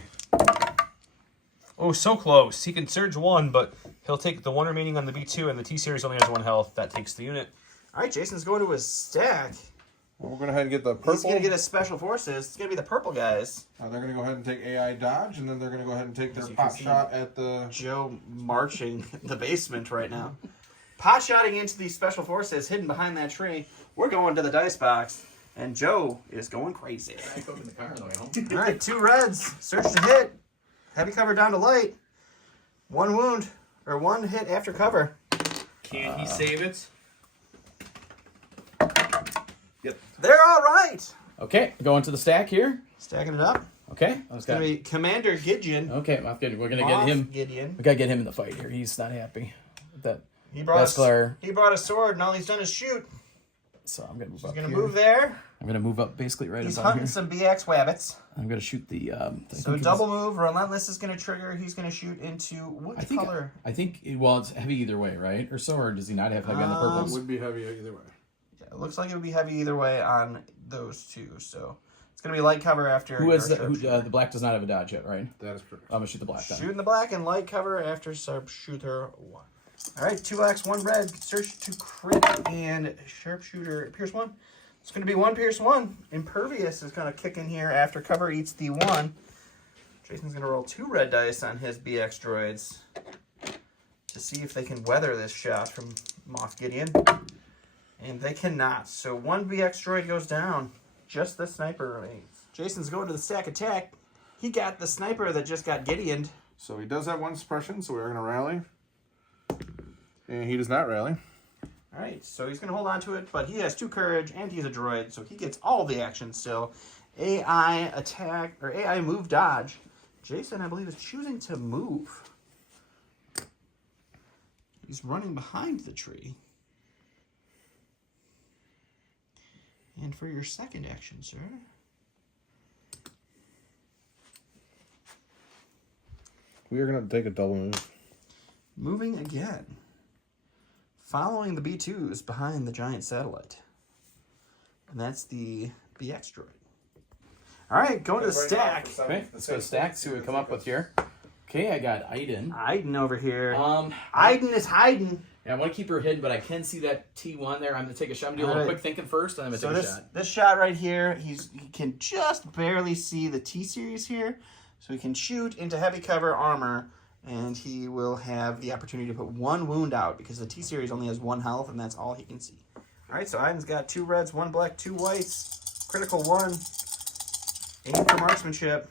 Oh, so close. He can surge 1, but he'll take the 1 remaining on the B2, and the T-Series only has 1 health. That takes the unit. All right, Jason's going to his stack. Well, we're going to head and get the purple. He's going to get his special forces. It's going to be the purple guys. They're going to go ahead and take AI dodge, and then they're going to go ahead and take their you can pot see shot at the... Joe marching the basement right now. Pot shotting into these special forces hidden behind that tree. We're going to the dice box, and Joe is going crazy. I opened the car on the way home. All right, 2 reds. Search to hit. Heavy cover down to light. 1 wound, or 1 hit after cover. Can he save it? Yep. They're all right. Okay, going to the stack here. Stacking it up. Okay. It's going to be Commander Gideon. Okay, well, good. We're going to get him. Gideon. We got to get him in the fight here. He's not happy with that. He brought Besklar. He brought a sword, and all he's done is shoot. So I'm going to move He's up going to here. move there. I'm going to move up basically right He's about hunting here. some BX wabbits. I'm going to shoot the... So double move. Relentless is going to trigger. He's going to shoot into what color? I think, well, it's heavy either way, right? Or so, or does he not have heavy on the It purples? would be heavy either way. Yeah, it looks like it would be heavy either way on those 2. So it's going to be light cover after. Who is your the black does not have a dodge yet, right? That is correct. I'm going to shoot the black then. Shooting the black and light cover after sharpshooter 1. All right, 2 blacks, 1 red. Search to crit and sharpshooter. Pierce 1. It's going to be 1 Pierce 1. Impervious is going to kick in here after cover eats the 1. Jason's going to roll 2 red dice on his BX droids to see if they can weather this shot from Moff Gideon. And they cannot. So 1 BX droid goes down. Just the sniper remains. Jason's going to the stack attack. He got the sniper that just got Gideoned. So he does have 1 suppression, so we're going to rally. And he does not rally. All right, so he's going to hold on to it, but he has 2 courage, and he's a droid, so he gets all the action still. AI attack, or AI move dodge. Jason, I believe, is choosing to move. He's running behind the tree. And for your second action, sir. We are going to take a double move. Moving again. Following the B2s behind the giant satellite. And that's the BX droid. All right, going to the stack. Okay, let's go stack, see what we come up with here. Okay, I got Iden. Iden over here. Iden is hiding. Yeah, I want to keep her hidden, but I can see that T1 there. I'm going to take a shot. I'm going to do a little quick thinking first, and then I'm going to take a shot. This shot right here, he can just barely see the T-Series here. So he can shoot into heavy cover armor, and he will have the opportunity to put 1 wound out because the T-Series only has 1 health, and that's all he can see. All right, so Iden's got 2 reds, 1 black, 2 whites. Critical 1. Aim for marksmanship.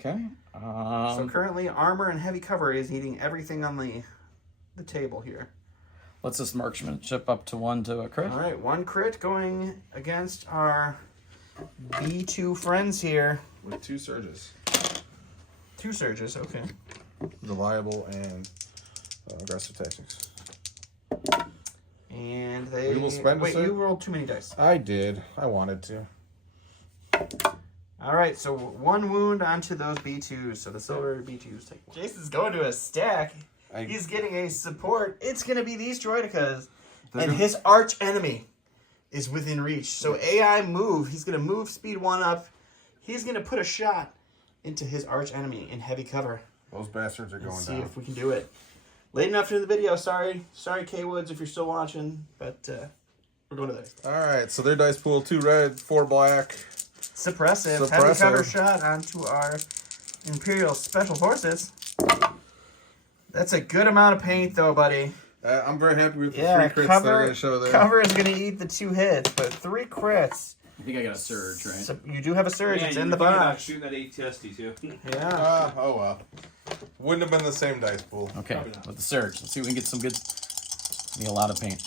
Okay. So currently, armor and heavy cover is eating everything on the table here. Let's just marksmanship up to 1 to a crit. All right, 1 crit going against our B2 friends here. With 2 surges. 2 surges, okay. Reliable and aggressive tactics. And they... We will spend a Wait, surge? you rolled too many dice. I did. I wanted to. All right, so 1 wound onto those B2s. So the silver B2s take 1. Jason's going to a stack. He's getting a support. It's going to be these droidicas. And his arch enemy is within reach. So AI move. He's going to move speed 1 up. He's going to put a shot into his arch enemy in heavy cover. Those bastards are going See down. if we can do it. Late enough into the video. Sorry, K Woods, if you're still watching. But we're going to this. All right, so their dice pool: 2 red, 4 black. Suppressive. Heavy cover shot onto our Imperial Special Forces. That's a good amount of paint, though, buddy. I'm very happy with the 3 crits that are going to show there. Cover is going to eat the 2 hits, but 3 crits. I think I got a surge, right? So you do have a surge. Yeah, it's you in were the thinking about box. shooting that ATST too. Yeah. Oh well. Wouldn't have been the same dice pool. Okay, with the surge. Let's see if we can get some good... Need a lot of paint.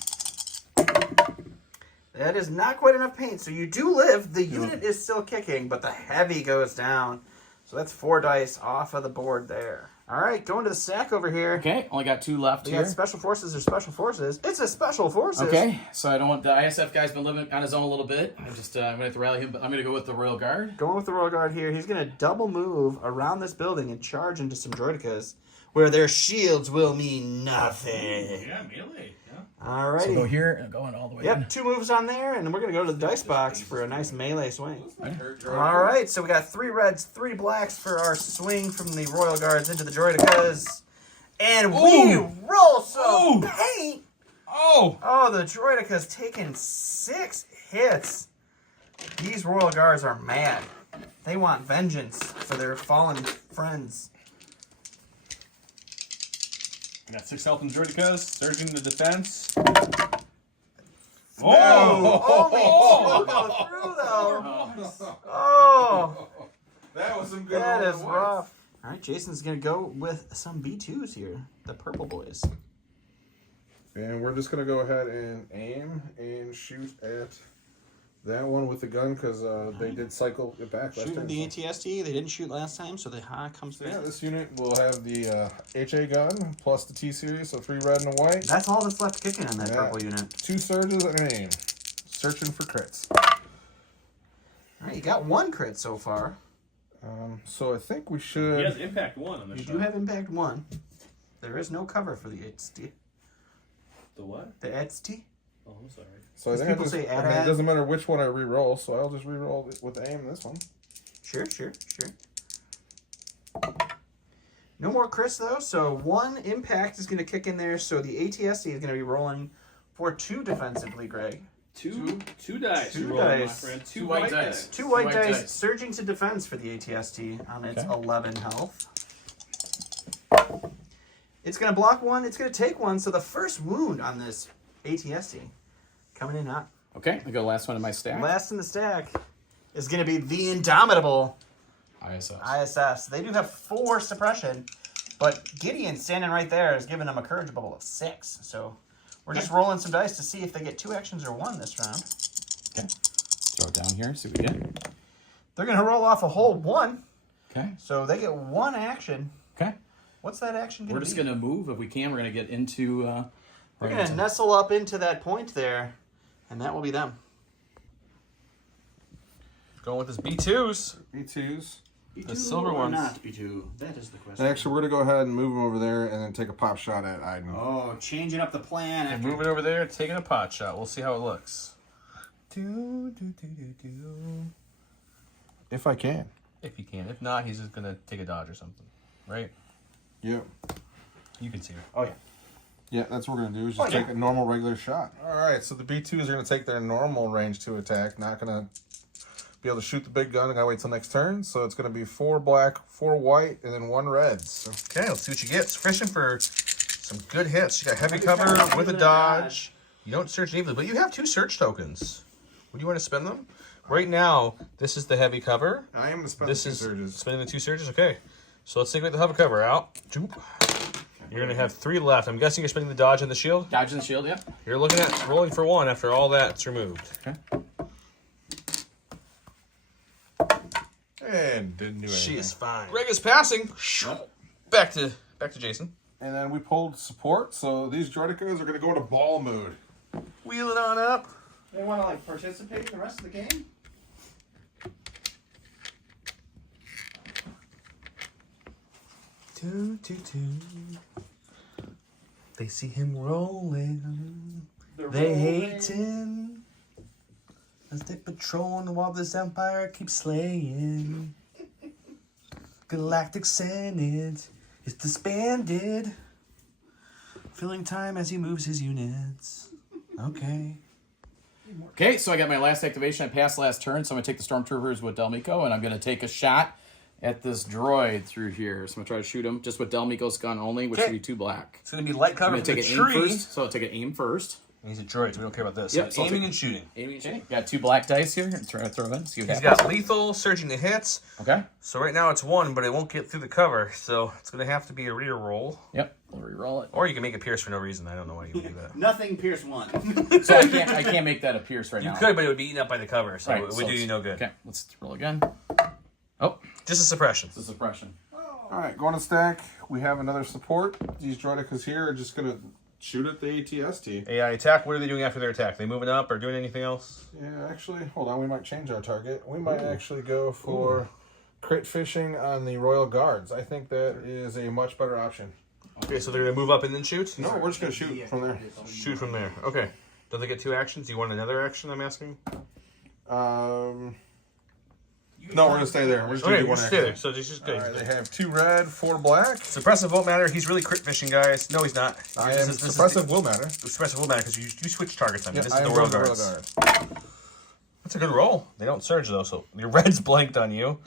That is not quite enough paint. So you do live. The unit is still kicking, but the heavy goes down. So that's 4 dice off of the board there. All right, going to the stack over here. Okay, only got 2 left We here. got Special Forces or Special Forces. It's a Special Forces. Okay, so I don't want... The ISF guy's been living on his own a little bit. I'm going to have to rally him, but I'm going to go with the Royal Guard. Going with the Royal Guard here. He's going to double move around this building and charge into some droidicas where their shields will mean nothing. Yeah, melee. Yeah. Alrighty. So go here and going all the way in. Yep, 2 moves on there, and we're going to go to the dice box for a nice melee swing. Right. Alright, so we got 3 reds, 3 blacks for our swing from the Royal Guards into the droidicas. And we roll some paint! Oh, the droidica's taking 6 hits. These Royal Guards are mad. They want vengeance for their fallen friends. I got 6 health in Droidicas, surging the defense. Oh! Go through, though. Oh! That was some good. That is rough. All right, Jason's going to go with some B2s here. The purple boys. And we're just going to go ahead and aim and shoot at that one with the gun because they did cycle it back last Shooting time. the ATST. They didn't shoot last time, so the high comes back. Yeah, this unit will have the HA gun plus the T-Series, so 3 red and a white. That's all that's left kicking on that Yeah. purple unit. 2 surges and an aim. Searching for crits. All right, you got 1 crit so far. So I think we He should... has impact 1 on the You shot. do have impact 1. There is no cover for the ATST. The what? The ATST? Oh, I'm sorry. So I Because think people say I mean, add. it doesn't matter which one I re-roll, so I'll just re-roll with the aim in this one. Sure. No more Chris, though, so 1 impact is going to kick in there, so the ATST is going to be rolling for 2 defensively, Greg. Two dice. Two Roll, my dice. friend. Two white dice. 2 white dice surging to defense for the ATST on its 11 health. It's going to block 1. It's going to take 1. So the first wound on this ATST coming in hot. Okay, I go last one in my stack. Last in the stack is going to be the Indomitable ISS. They do have 4 suppression, but Gideon standing right there is giving them a courage bubble of 6. So we're just rolling some dice to see if they get 2 actions or 1 this round. Okay. Throw it down here, see what we get. They're going to roll off a whole 1. Okay. So they get 1 action. Okay. What's that action going to be? We're just going to move if we can. We're going to get into... We're going to nestle up into that point there, and that will be them. Going with his B2s. B2s. B2 The silver or ones. not B2? That is the question. Actually, we're going to go ahead and move them over there and then take a pop shot at Iden. Oh, changing up the plan. And After... moving over there, taking a pot shot. We'll see how it looks. If I can. If you can. If not, he's just going to take a dodge or something. Right? Yep. You can see her. Oh, yeah. Yeah, that's what we're going to do is just take a normal regular shot. All right, so the B2s are going to take their normal range to attack. Not going to be able to shoot the big gun. I got to wait till next turn. So it's going to be 4 black, 4 white, and then 1 red. So. Okay, let's see what you get. It's fishing for some good hits. You got heavy cover with a dodge. You don't search evenly, but you have 2 search tokens. Would you want to spend them? Right now, this is the heavy cover. I am going to spend This the 2 is surges. spending the 2 surges. Okay, so let's take the hover cover out. You're going to have 3 left. I'm guessing you're spending the dodge and the shield? Dodge and shield, yeah. You're looking at rolling for 1 after all that's removed. Okay. And didn't do anything. She is fine. Greg is passing. Back to Jason. And then we pulled support, so these Droidicas are going to go into ball mode. Wheel it on up. They want to, like, participate in the rest of the game? They see him rolling. They're They rolling. hate him. As they patrol while this empire keeps slaying. Galactic Senate is disbanded. Filling time as he moves his units. Okay. Okay, so I got my last activation. I passed last turn, so I'm going to take the Stormtroopers with Delmico, and I'm going to take a shot at this droid through here. So I'm going to try to shoot him just with Delmico's gun only, which should be 2 black. It's going to be light I'm cover going from to the take an aim tree. first. So I'll take an aim first. He's a droid, so we don't care about this. Yep, So so aiming and shooting. Aiming and shooting. Got 2 black dice here. Throw in. See what He's happens. got lethal, surging the hits. Okay. So right now it's 1, but it won't get through the cover. So it's going to have to be a rear roll. Yep. We'll re-roll it. Or you can make it pierce for no reason. I don't know why you would do that. Nothing, Pierce 1. So I can't make that a pierce right You now. could, but it would be eaten up by the cover, so Right, it would so do you no good. Okay, let's roll again. Oh, Just a suppression. it's a suppression. All right, going to stack. We have another support. These Droidicas here are just going to shoot at the ATST. AI attack. What are they doing after their attack? They moving up or doing anything else? Yeah, actually, hold on. We might change our target. We might actually go for crit fishing on the Royal Guards. I think that is a much better option. Okay, so they're going to move up and then shoot? No, we're just going to shoot from there. Shoot from there. Okay. Don't they get 2 actions? Do you want another action, I'm asking? No, we're going to stay there. We're just going Okay, to do we're 1 still there. action. So just All right, they have 2 red, 4 black. suppressive won't matter. He's really crit fishing, guys. No, he's not. I am suppressive will matter. Suppressive will matter because you switch targets on me. Yeah, This I is am the Royal going to Guards. Royal Guard. That's a good roll. They don't surge, though, so your red's blanked on you.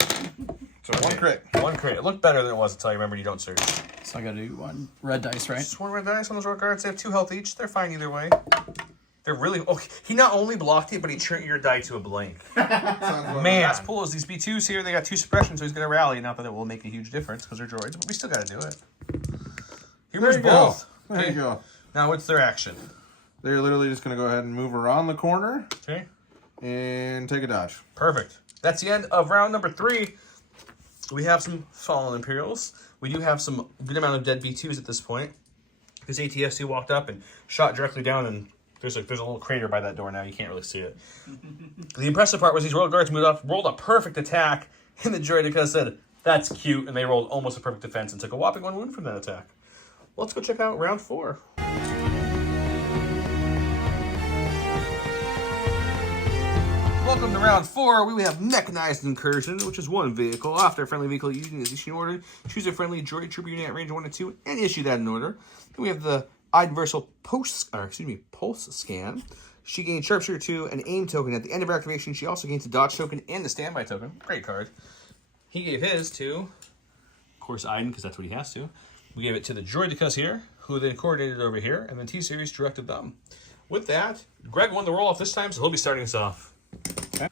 So 1 crit. 1 crit. It looked better than it was until I remembered you don't surge. So I got to do 1 red dice, right? Just 1 red dice on those Royal Guards. They have 2 health each. They're fine either way. They're really... Oh, he not only blocked it, but he turned your die to a blank. Man, that's cool. These B2s here, they got 2 suppression, so he's going to rally. Not that it will make a huge difference because they're droids, but we still got to do it. Here's you go. both. There you go. Now, what's their action? They're literally just going to go ahead and move around the corner Okay. and take a dodge. Perfect. That's the end of round number 3. We have some fallen Imperials. We do have some good amount of dead B2s at this point. Because ATST walked up and shot directly down, and there's a little crater by that door now. You can't really see it. The impressive part was these Royal Guards moved up, rolled a perfect attack, and the Droideka said, "That's cute," and they rolled almost a perfect defense and took a whopping 1 wound from that attack. Let's go check out round 4. Welcome Welcome to round 4. We have Mechanized Incursion, which is one vehicle. After a friendly vehicle using is issued in order, choose a friendly droid trooper unit at range 1 and 2 and issue that in order. Then we have the Iden Vs Pulse Scan. She gains Sharpshooter 2 and Aim token at the end of her activation. She also gains the Dodge token and the Standby token. Great card. He gave his to, of course, Iden, because that's what he has to. We gave it to the Droidicus here, who then coordinated over here, and then T-Series directed them. With that, Greg won the roll-off this time, so he'll be starting us off. Okay.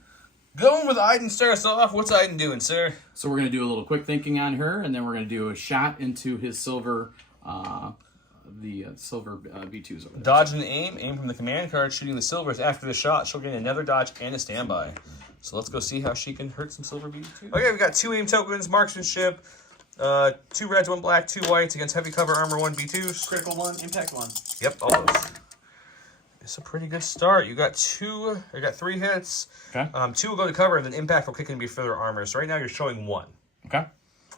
Going with Iden, start us off. What's Iden doing, sir? So we're going to do a little quick thinking on her, and then we're going to do a shot into his silver, silver V2s over there. Dodge and aim from the command card, shooting the silvers. After the shot, she'll gain another dodge and a standby. So let's go see how she can hurt some silver V2. Okay, we've got 2 aim tokens, marksmanship, 2 reds, 1 black, 2 whites against heavy cover armor, 1 B2s. Critical 1, impact 1. Yep, all those. It's a pretty good start. You got 3 hits. Okay. 2 will go to cover, and then impact will kick in and be further armor. So right now you're showing 1. Okay.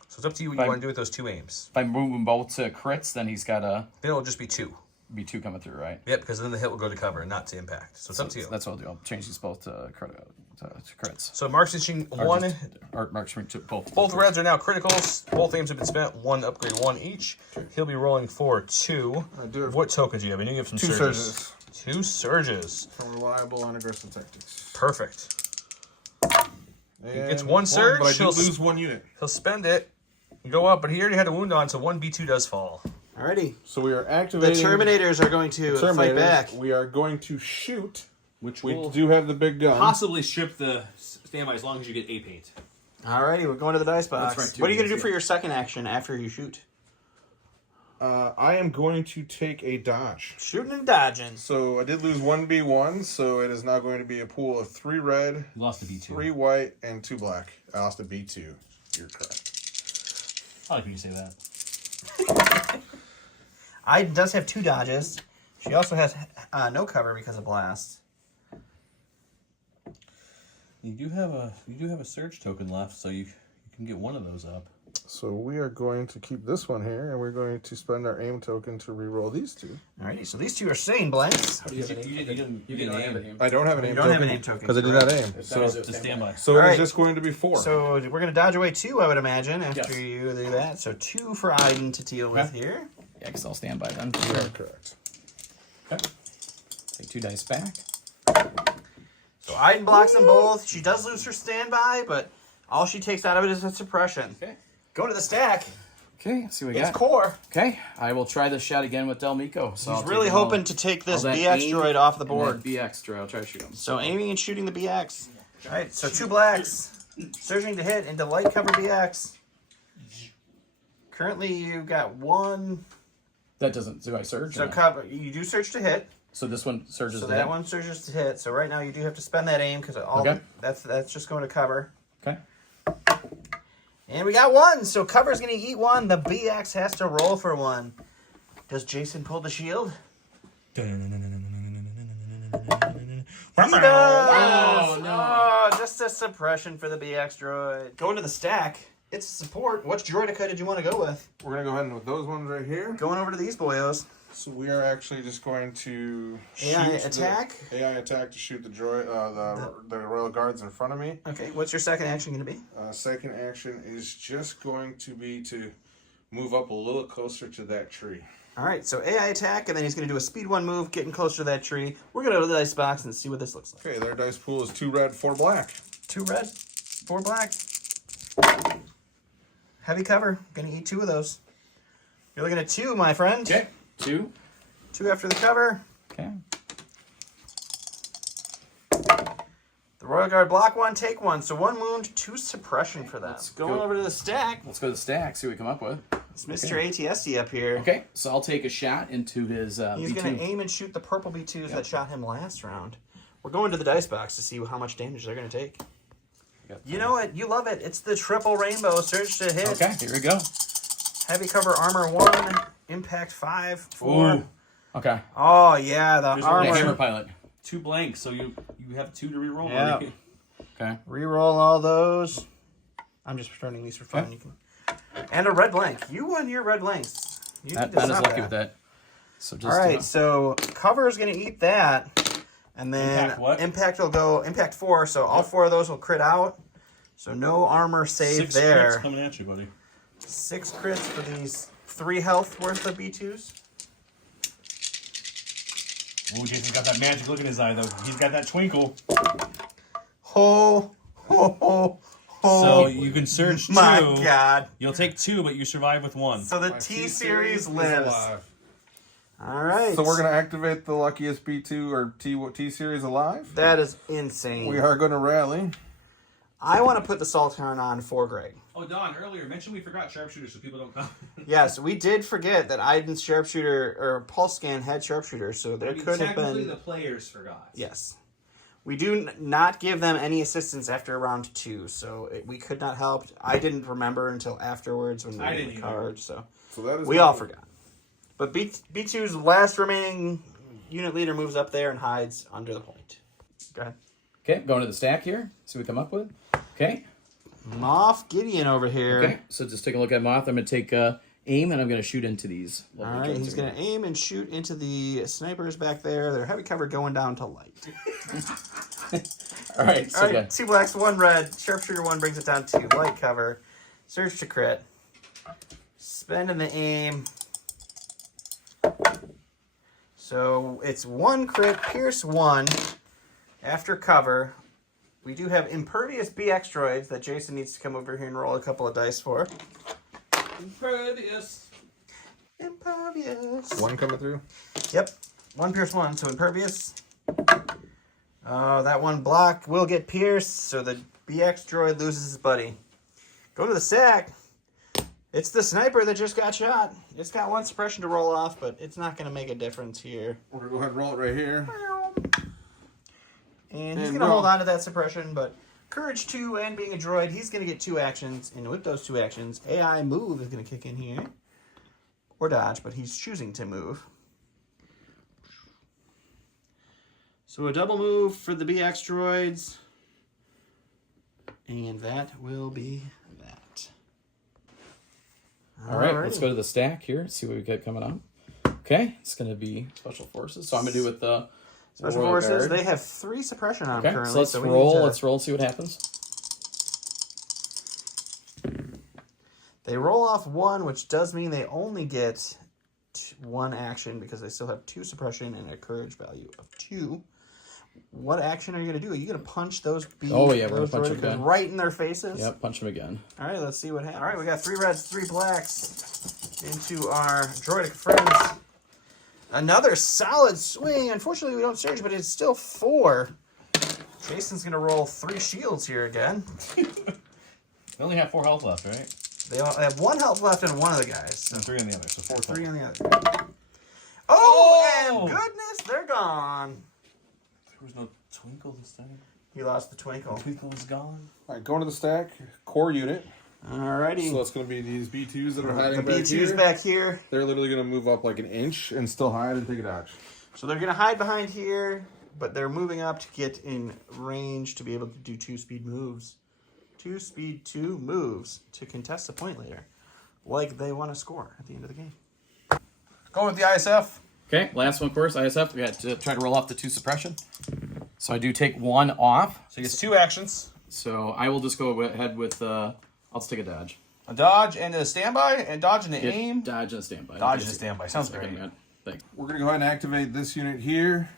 So it's up to you what you want to do with those 2 aims. If I move them both to crits, then he's got a Then it'll just be 2. B2 coming through, right? Yep, because then the hit will go to cover and not to impact. So it's up to you. That's what I'll do. I'll change these both to crits. So marksmanship Or 1. just- or marksmanship to both. Both reds are now criticals. Both aims have been spent. 1 upgrade, 1 each. He'll be rolling for 2. I do have What tokens do you have? I know you have some 2 surges. 2 surges. From reliable and aggressive tactics. Perfect. And gets 1 surge. but I do He'll lose 1 unit. He'll spend it. Go up, but he already had a wound on, so 1 B2 does fall. Alrighty. So we are The activating Terminators are going to fight back. We are going to shoot. Which We will do have the big gun. possibly strip the standby as long as you get A paint. Alrighty, we're going to the dice box. That's right, What are you going to too. do for your second action after you shoot? I am going to take a dodge. Shooting and dodging. So I did lose 1 B1, so it is now going to be a pool of 3 red, You lost a B2. 3 white, and 2 black. I lost a B2. You're correct. I like when you say that. Iden does have 2 dodges. She also has no cover because of blast. You do have a surge token left, so you can get one of those up. So we are going to keep this one here, and we're going to spend our aim token to re-roll these 2. Alrighty, so these 2 are staying blanks. You didn't have an aim. I don't have an aim don't token. have an aim token. Because I did not aim. So, it's a standby. so it Alright. is just going to be 4. So we're going to dodge away 2, I would imagine, after Yes. you do that. So 2 for Iden to deal with here. Yeah, because I'll stand by then. You are correct. Okay. Take 2 dice back. So Iden blocks them both. She does lose her standby, but all she takes out of it is a suppression. Okay. Going to the stack. Okay, let's see what we It's got. core. Okay, I will try this shot again with Del Miko. So He's really hoping to take this BX droid off the board. BX droid, I'll try to shoot him. So aiming and shooting the BX. Alright, so 2 blacks. Surging to hit into light cover BX. Currently you've got 1. That doesn't, do I surge? So or no? cover. You do surge to hit. So this one surges So to that hit? one surges to hit. So right now you do have to spend that aim because all Okay. that's just going to cover. Okay. And we got 1. So cover's going to eat 1. The BX has to roll for 1. Does Jason pull the shield? He does! Oh, just a suppression for the BX droid. Going to the stack. It's support. Which droidica did you want to go with? We're going to go ahead and with those ones right here. Going over to these boyos. So we are actually just going to AI shoot attack? AI attack to shoot the droid, the Royal Guards in front of me. Okay, what's your second action going to be? Second action is just going to be to move up a little closer to that tree. All right, so AI attack, and then he's going to do a speed 1 move, getting closer to that tree. We're going to go to the dice box and see what this looks like. Okay, their dice pool is 2 red, 4 black. 2 red, 4 black. Heavy cover. Going to eat 2 of those. You're looking at 2, my friend. Okay, 2. 2 after the cover. Okay. The Royal Guard block 1, take 1. So 1 wound, 2 suppression for that. Let's Going go. over to the stack. Let's go to the stack, see what we come up with. It's Mr. ATST up here. Okay, so I'll take a shot into his He's B2. going to aim and shoot the purple B2s that shot him last round. We're going to the dice box to see how much damage they're going to take. You know it. You love it. It's the triple rainbow. Surge to hit. Okay, here we go. Heavy cover armor 1. Impact 5. 4. Ooh. Okay. Oh, yeah. The There's The only hammer armor. pilot. 2 blanks, so you have 2 to reroll. Yeah. Okay. Reroll all those. I'm just returning these for fun. Okay. You can. And a red blank. You won your red blanks. You Not need to as stop lucky with that. So just All right, so cover is going to eat that. And then Impact what? Impact will go Impact 4, so all 4 of those will crit out. So no armor save 6 there. crits coming at you, buddy. 6 crits for these 3 health worth of B2s. Ooh, Jason's got that magic look in his eye, though. He's got that twinkle. Ho, ho, ho, ho. So you can search 2. My God. You'll take 2, but you survive with 1. So the My T-Series is lives. alive. All right. So we're going to activate the luckiest B2 or T-Series alive. That is insane. We are going to rally. I want to put the Sultan on for Greg. Oh, Don, earlier, mention we forgot sharpshooter so people don't come. Yes, we did forget that Iden's sharpshooter, or Pulse Scan had sharpshooter, so there could have technically been... the players forgot. Yes. We do not give them any assistance after round 2, so we could not help. I didn't remember until afterwards when we I did didn't the card, so that is we all forgot. But B2's last remaining unit leader moves up there and hides under the point. Go ahead. Okay, going to the stack here. See what we come up with. Okay. Moff Gideon over here. Okay, so just take a look at Moth. I'm going to take aim, and I'm going to shoot into these. All right, he's going to aim and shoot into the snipers back there. They're heavy cover going down to light. All right, so All right, 2 blacks, 1 red. Sharpshooter 1 brings it down to light cover. Surge to crit. Spending the aim. So it's 1 crit, pierce 1 after cover. We do have impervious BX droids that Jason needs to come over here and roll a couple of dice for. Impervious. Impervious. 1 coming through. Yep. 1 pierce 1, so impervious. That 1 block will get pierced, so the BX droid loses his buddy. Go to the stack. It's the sniper that just got shot. It's got 1 suppression to roll off, but it's not going to make a difference here. We're going to go ahead and roll it right here. And he's going to hold on to that suppression, but Courage 2 and being a droid, he's going to get 2 actions. And with those 2 actions, AI move is going to kick in here. Or dodge, but he's choosing to move. So a double move for the BX droids. And that will be that. All right, let's go to the stack here. See what we get coming up. Okay, it's going to be Special Forces. So I'm going to do with the Special Royal Forces, Guard. they have 3 suppression on Okay, currently. so let's we need roll. to- Let's roll and see what happens. They roll off 1, which does mean they only get 1 action because they still have 2 suppression and a courage value of 2. What action are you going to do? Are you going to punch those bees? Oh, yeah, we're gonna punch them again. Right in their faces? Yep, punch them again. All right, let's see what happens. All right, we got 3 reds, 3 blacks into our droidic friends. Another solid swing. Unfortunately, we don't surge, but it's still 4. Jason's going to roll 3 shields here again. They only have 4 health left, right? They have 1 health left on one of the guys. So And 3 on the other, so 4 total. 3 on the other. Oh, and goodness, they're gone. There was no twinkle this time. He lost the twinkle. Twinkle is gone. All right, going to the stack. Core unit. Alrighty. So it's going to be these B2s that are hiding The back B2's here. back here. They're literally going to move up like an inch and still hide and take a dodge. So they're going to hide behind here, but they're moving up to get in range to be able to do 2 speed moves. 2 speed 2 moves to contest a point later. Like they want to score at the end of the game. Going with the ISF. Okay, last one first. ISF. We got to try to roll off the 2 suppression. So I do take 1 off. So he gets 2 actions. So I will just go ahead with, I'll just take a dodge. A dodge and a standby, and dodge and an Yeah, aim. Dodge and a standby. Dodge and a standby. Sounds Okay, great. man. Thanks. We're going to go ahead and activate this unit here.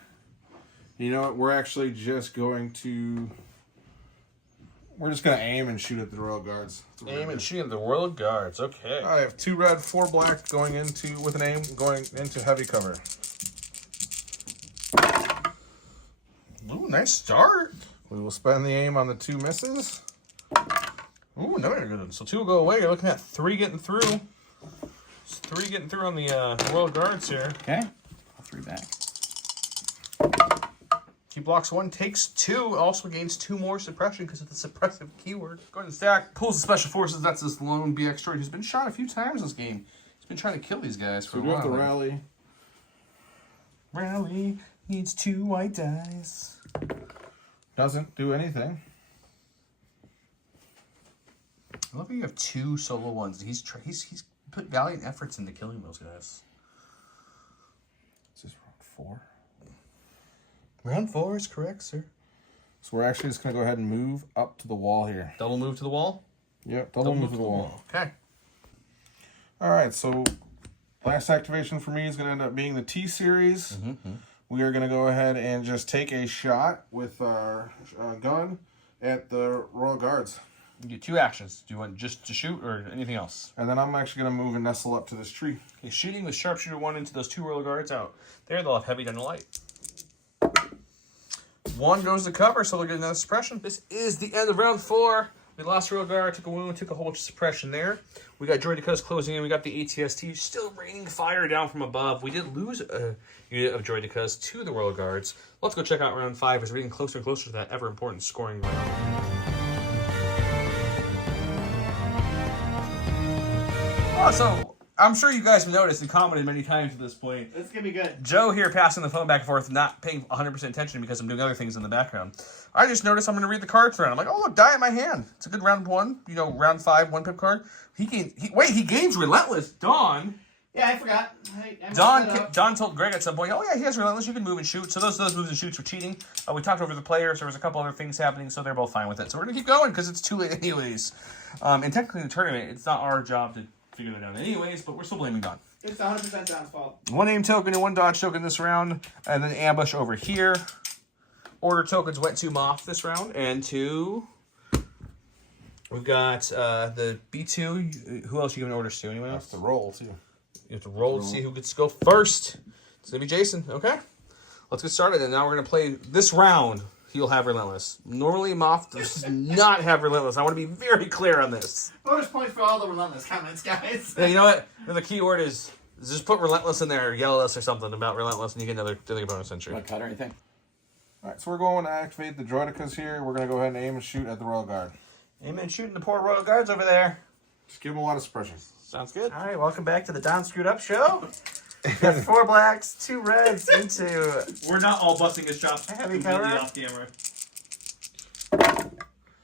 You know what? We're actually just going to... We're just going to aim and shoot at the Royal Guards. Aim and shoot at the Royal Guards. Okay. I have 2 red, 4 black going into, with an aim, going into heavy cover. Ooh, nice start. We will spend the aim on the 2 misses. Ooh, another good one. So 2 will go away. You're looking at 3 getting through. It's 3 getting through on the Royal Guards here. Okay. I'll 3 back. He blocks 1, takes 2, also gains 2 more suppression because of the suppressive keyword. Go ahead and stack. Pulls the Special Forces. That's this lone BX droid who's been shot a few times this game. He's been trying to kill these guys for So a we have while. to rally. Rally needs 2 white dice. Doesn't do anything. I love how you have 2 solo ones. He's put valiant efforts into killing those guys. Is this round 4? Round 4 is correct, sir. So we're actually just going to go ahead and move up to the wall here. Double move to the wall? Yep, double move to the wall. Okay. All right, so last activation for me is going to end up being the T series. We are going to go ahead and just take a shot with our gun at the Royal Guards. You get 2 actions. Do you want just to shoot or anything else? And then I'm actually going to move and nestle up to this tree. Okay, shooting with sharpshooter 1 into those 2 Royal Guards out. There, they'll have heavy down the light. 1 goes to cover, so they'll get another suppression. This is the end of round 4. We lost Royal Guard, took a wound, took a whole bunch of suppression there. We got Droidicus closing in. We got the ATST still raining fire down from above. We did lose a unit of Droidicus to the Royal Guards. Let's go check out round 5 as we're getting closer and closer to that ever important scoring round. Oh, so I'm sure you guys have noticed and commented many times at this point. It's going to be good. Joe here passing the phone back and forth, not paying 100% attention because I'm doing other things in the background. I just noticed I'm going to read the cards around. I'm like, oh, look, die in my hand. It's a good round 1. You know, round 5, 1-pip card. He gains Relentless. Dawn. Yeah, I forgot. I Don told Greg at some point, oh, yeah, he has Relentless. You can move and shoot. So those moves and shoots were cheating. We talked over the players. There was a couple other things happening, so they're both fine with it. So we're going to keep going because it's too late anyways. And technically in the tournament, it's not our job to figure that out anyways, but we're still blaming Don. It's 100% Don's fault. 1 aim token and 1 dodge token this round, and then ambush over here. Order tokens went to Moth this round, and 2. We've got the B2. Who else are you giving orders to? Anyone else? That's the roll, too. You have to roll to see who gets to go first. It's going to be Jason, okay? Let's get started, and now we're going to play this round. He'll have Relentless. Normally, Moth does not have Relentless. I want to be very clear on this. Bonus points for all the Relentless comments, guys. Yeah, you know what? The key word is just put Relentless in there, yell at us or something about Relentless, and you get another bonus entry. Want to cut or anything? All right, so we're going to activate the Droidicus here. We're going to go ahead and aim and shoot at the Royal Guard. Aim and shooting the poor Royal Guards over there. Just give them a lot of suppression. Sounds good. All right, welcome back to the Don Screwed Up Show. We got 4 blacks, 2 reds into... We're not all busting his chops Heavy completely cover? off camera.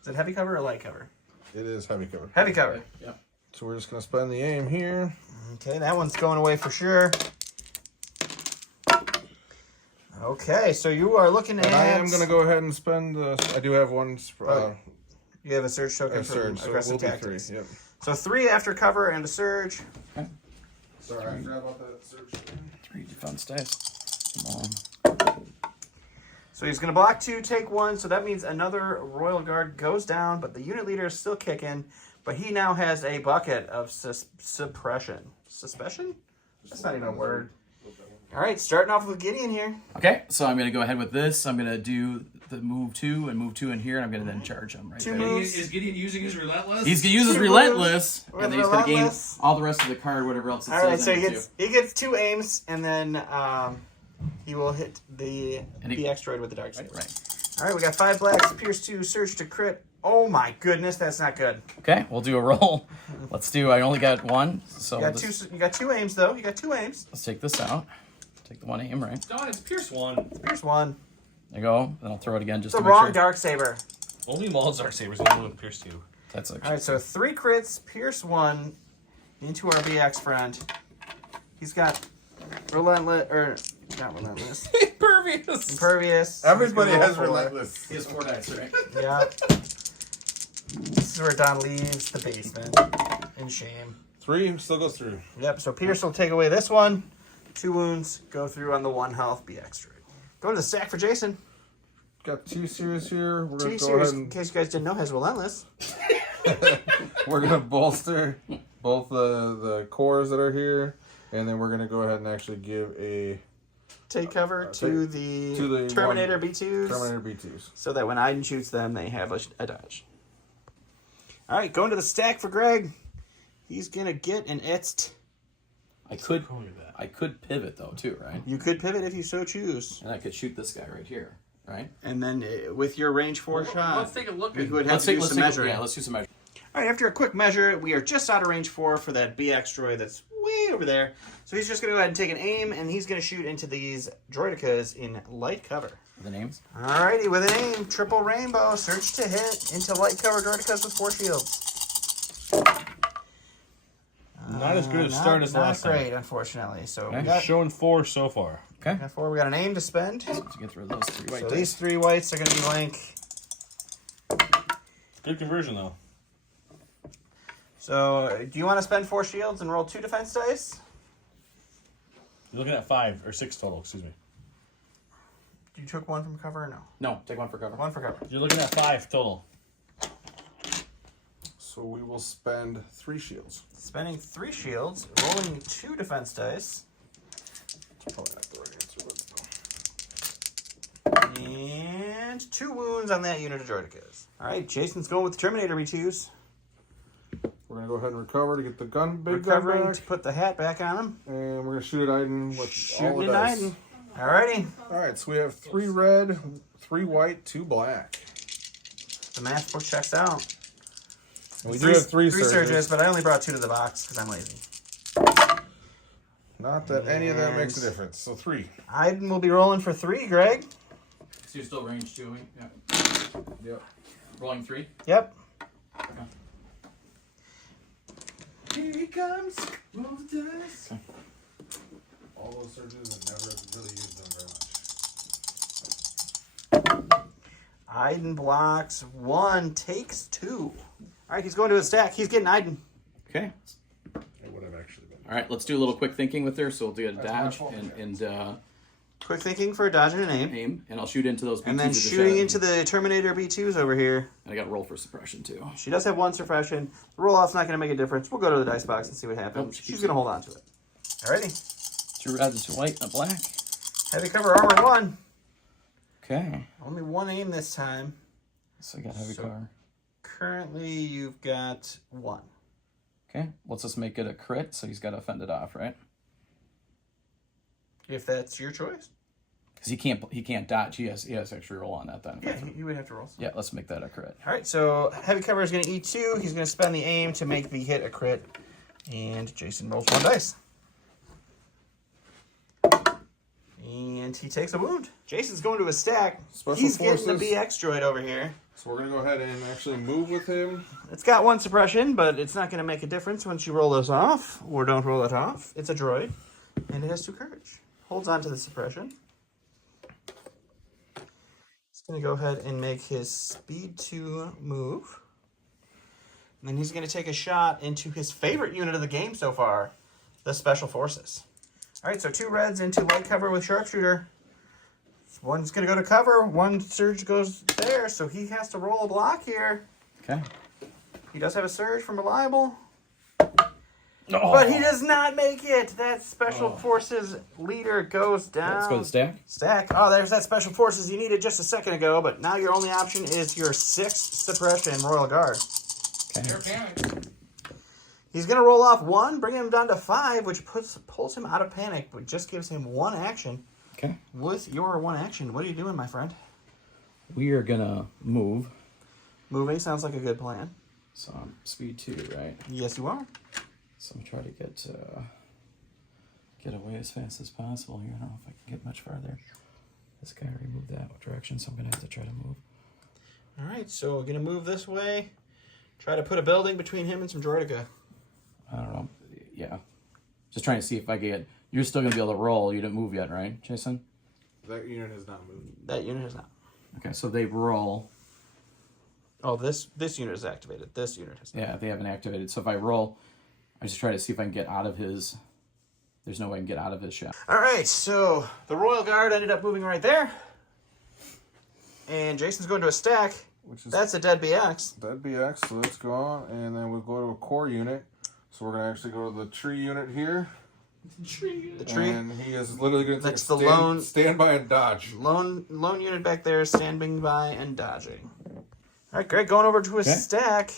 Is it heavy cover or light cover? It is heavy cover. Heavy cover. Yeah. So we're just going to spend the aim here. Okay, that one's going away for sure. Okay, so you are looking at... And I am going to go ahead and spend... I do have 1... you have a surge token for surge, so it aggressive will be tactics. 3. Yep. So 3 after cover and a surge. Sorry, I forgot about that surge. 3 defense dice. Come on. So he's going to block 2, take 1, so that means another Royal Guard goes down, but the unit leader is still kicking, but he now has a bucket of suppression. Suspicion? That's not even a word. All right, starting off with Gideon here. Okay, so I'm going to go ahead with this. I'm going to do the move 2 and move 2 in here, and I'm going to then charge him right 2 there. moves. Is Gideon using his Relentless? He's going to use his 2 Relentless, moves and then he's going to gain Relentless. all the rest of the card, whatever else it All says. right, so on it, he gets 2 aims, and then he will hit the And he- BX droid with the dark saber. Right. All right, we got 5 blacks, pierce 2, surge to crit. Oh my goodness, that's not good. Okay, we'll do a roll. Let's do. I only got 1, so You got 2 aims though. You got 2 aims. let's take this out. Take the 1 aim, right? Don, it's Pierce 1. Pierce 1. There you go. Then I'll throw it again just It's to the make wrong sure. dark saber. Only Maul's Dark Sabers, only with Pierce 2. That's actually. All right, so 3 crits, pierce 1 into our BX friend. He's got relentless, or not relentless, Impervious! impervious. Everybody He's gonna has roll 4. relentless. He has 4 dice, right? Yeah. This is where Don leaves the basement in shame. 3 still goes through. Yep, so Pierce will take away this one. 2 wounds go through on the 1 health BX droid. Go to the stack for Jason. Got 2 series here. We're going 2 to go series, ahead in and case you guys didn't know, has relentless. we're going to bolster both the cores that are here, and then we're going to go ahead and actually give a Take cover to the Terminator B2s. Terminator B2s. So that when Iden shoots them, they have a dodge. All right, going to the stack for Greg. He's going to get an ATST. I could pivot though too, right? You could pivot if you so choose. And I could shoot this guy right here, right? And then with your range 4 shot, Let's take a look you at would have to do some measuring. Yeah, let's do some measuring. All right, after a quick measure, we are just out of range 4 for that BX droid that's way over there. So he's just going to go ahead and take an aim, and he's going to shoot into these droidicas in light cover. The names? All righty, with an aim, triple rainbow, search to hit into light cover droidicas with 4 shields. Not as good a start as last Not time. great, unfortunately. So we Okay. got Showing 4 so far. Okay. got 4. We got an aim to spend. Let's get through those 3 white So dice. these 3 whites are going to be blank. Good conversion, though. So do you want to spend 4 shields and roll 2 defense dice? You're looking at 5 or 6 total, excuse me. You took 1 from cover or no? No, take 1 for cover. 1 for cover. You're looking at 5 total. So we will spend 3 shields. Spending 3 shields, rolling 2 defense dice. That's probably not the right answer, but And 2 wounds on that unit of Droidicas. Alright, Jason's going with the Terminator B2s. we're gonna go ahead and recover to get the gun, big Recovering gun to back, put the hat back on him. and we're gonna shoot at Iden with all Shooting the at dice. Iden. Alrighty. All right, so we have 3 red, 3 white, 2 black. The math book checks out. And we do have 3 surges. but I only brought 2 to the box because I'm lazy. Not that any of that makes a difference. So 3. Iden will be rolling for 3, Greg. So you're still range 2, yeah. Yep. Rolling 3. Yep. Here he comes. Roll the dice. All those surges and never really used them very much. Iden blocks 1, takes 2. Alright, he's going to his stack. He's getting Iden. Okay. It would have actually been. All right, let's do a little quick thinking with her. So we'll do a That's my dodge fault, and Quick thinking for a dodge and an aim. aim, and I'll shoot into those B2s. And then with the shooting shadow. into the Terminator B2s over here. And I got to roll for suppression too. She does have 1 suppression. The roll-off's not going to make a difference. We'll go to the dice box and see what happens. Oh, she She's keeps going to hold on to it. Alrighty. 2 reds, 2 white, and a black. Heavy cover armor 1. Okay. Only 1 aim this time. So I got heavy So- cover. Currently, you've got 1. Okay. Let's just make it a crit. So he's got to fend it off, right? If that's your choice. Because he can't dodge. He has extra roll on that then. Yeah, you would have to roll some. Yeah. Let's make that a crit. Alright, so heavy cover is going to eat 2. He's going to spend the aim to make the hit a crit. And Jason rolls 1 dice. And he takes a wound. Jason's going to his stack. Special He's getting forces. the BX droid over here. So we're gonna go ahead and actually move with him. It's got 1 suppression, but it's not going to make a difference once you roll this off, or don't roll it off. It's a droid, and it has 2 courage. Holds on to the suppression. He's going to go ahead and make his speed 2 move. And then he's going to take a shot into his favorite unit of the game so far, the Special Forces. All right, so 2 reds into light cover with sharpshooter. One's going to go to cover. 1 surge goes there, so he has to roll a block here. Okay. He does have a surge from Reliable. Oh. But he does not make it. That Special Forces leader goes down. Let's go to stack. Stack. Oh, there's that Special Forces you needed just a second ago, but now your only option is your 6th suppression Royal Guard. Okay. He's going to roll off 1, bring him down to 5, which pulls him out of panic, but just gives him 1 action. Okay. With your 1 action, what are you doing, my friend? We are gonna move. Moving sounds like a good plan. So I'm speed 2, right? Yes, you are. So I'm trying to get away as fast as possible here. I don't know if I can get much farther. This guy already moved that direction, so I'm gonna have to try to move. All right, so we're going to move this way. Try to put a building between him and some Droidica. I don't know. Yeah. Just trying to see if I get... You're still going to be able to roll. You didn't move yet, right, Jason? That unit has not moved. That unit is not. Okay, so they roll. Oh, this unit is activated. This unit is not. Yeah, they haven't activated. So if I roll, I just try to see if I can get out of his... There's no way I can get out of his shot. All right, so the Royal Guard ended up moving right there. And Jason's going to a stack. Which is That's a dead BX. that BX, so it's gone. And then we'll go to a core unit. So we're gonna actually go to the tree unit here. The tree. And he is literally gonna take That's a the lone- stand by and dodge. Lone unit back there standing by and dodging. All right, Greg, going over to his Okay. stack.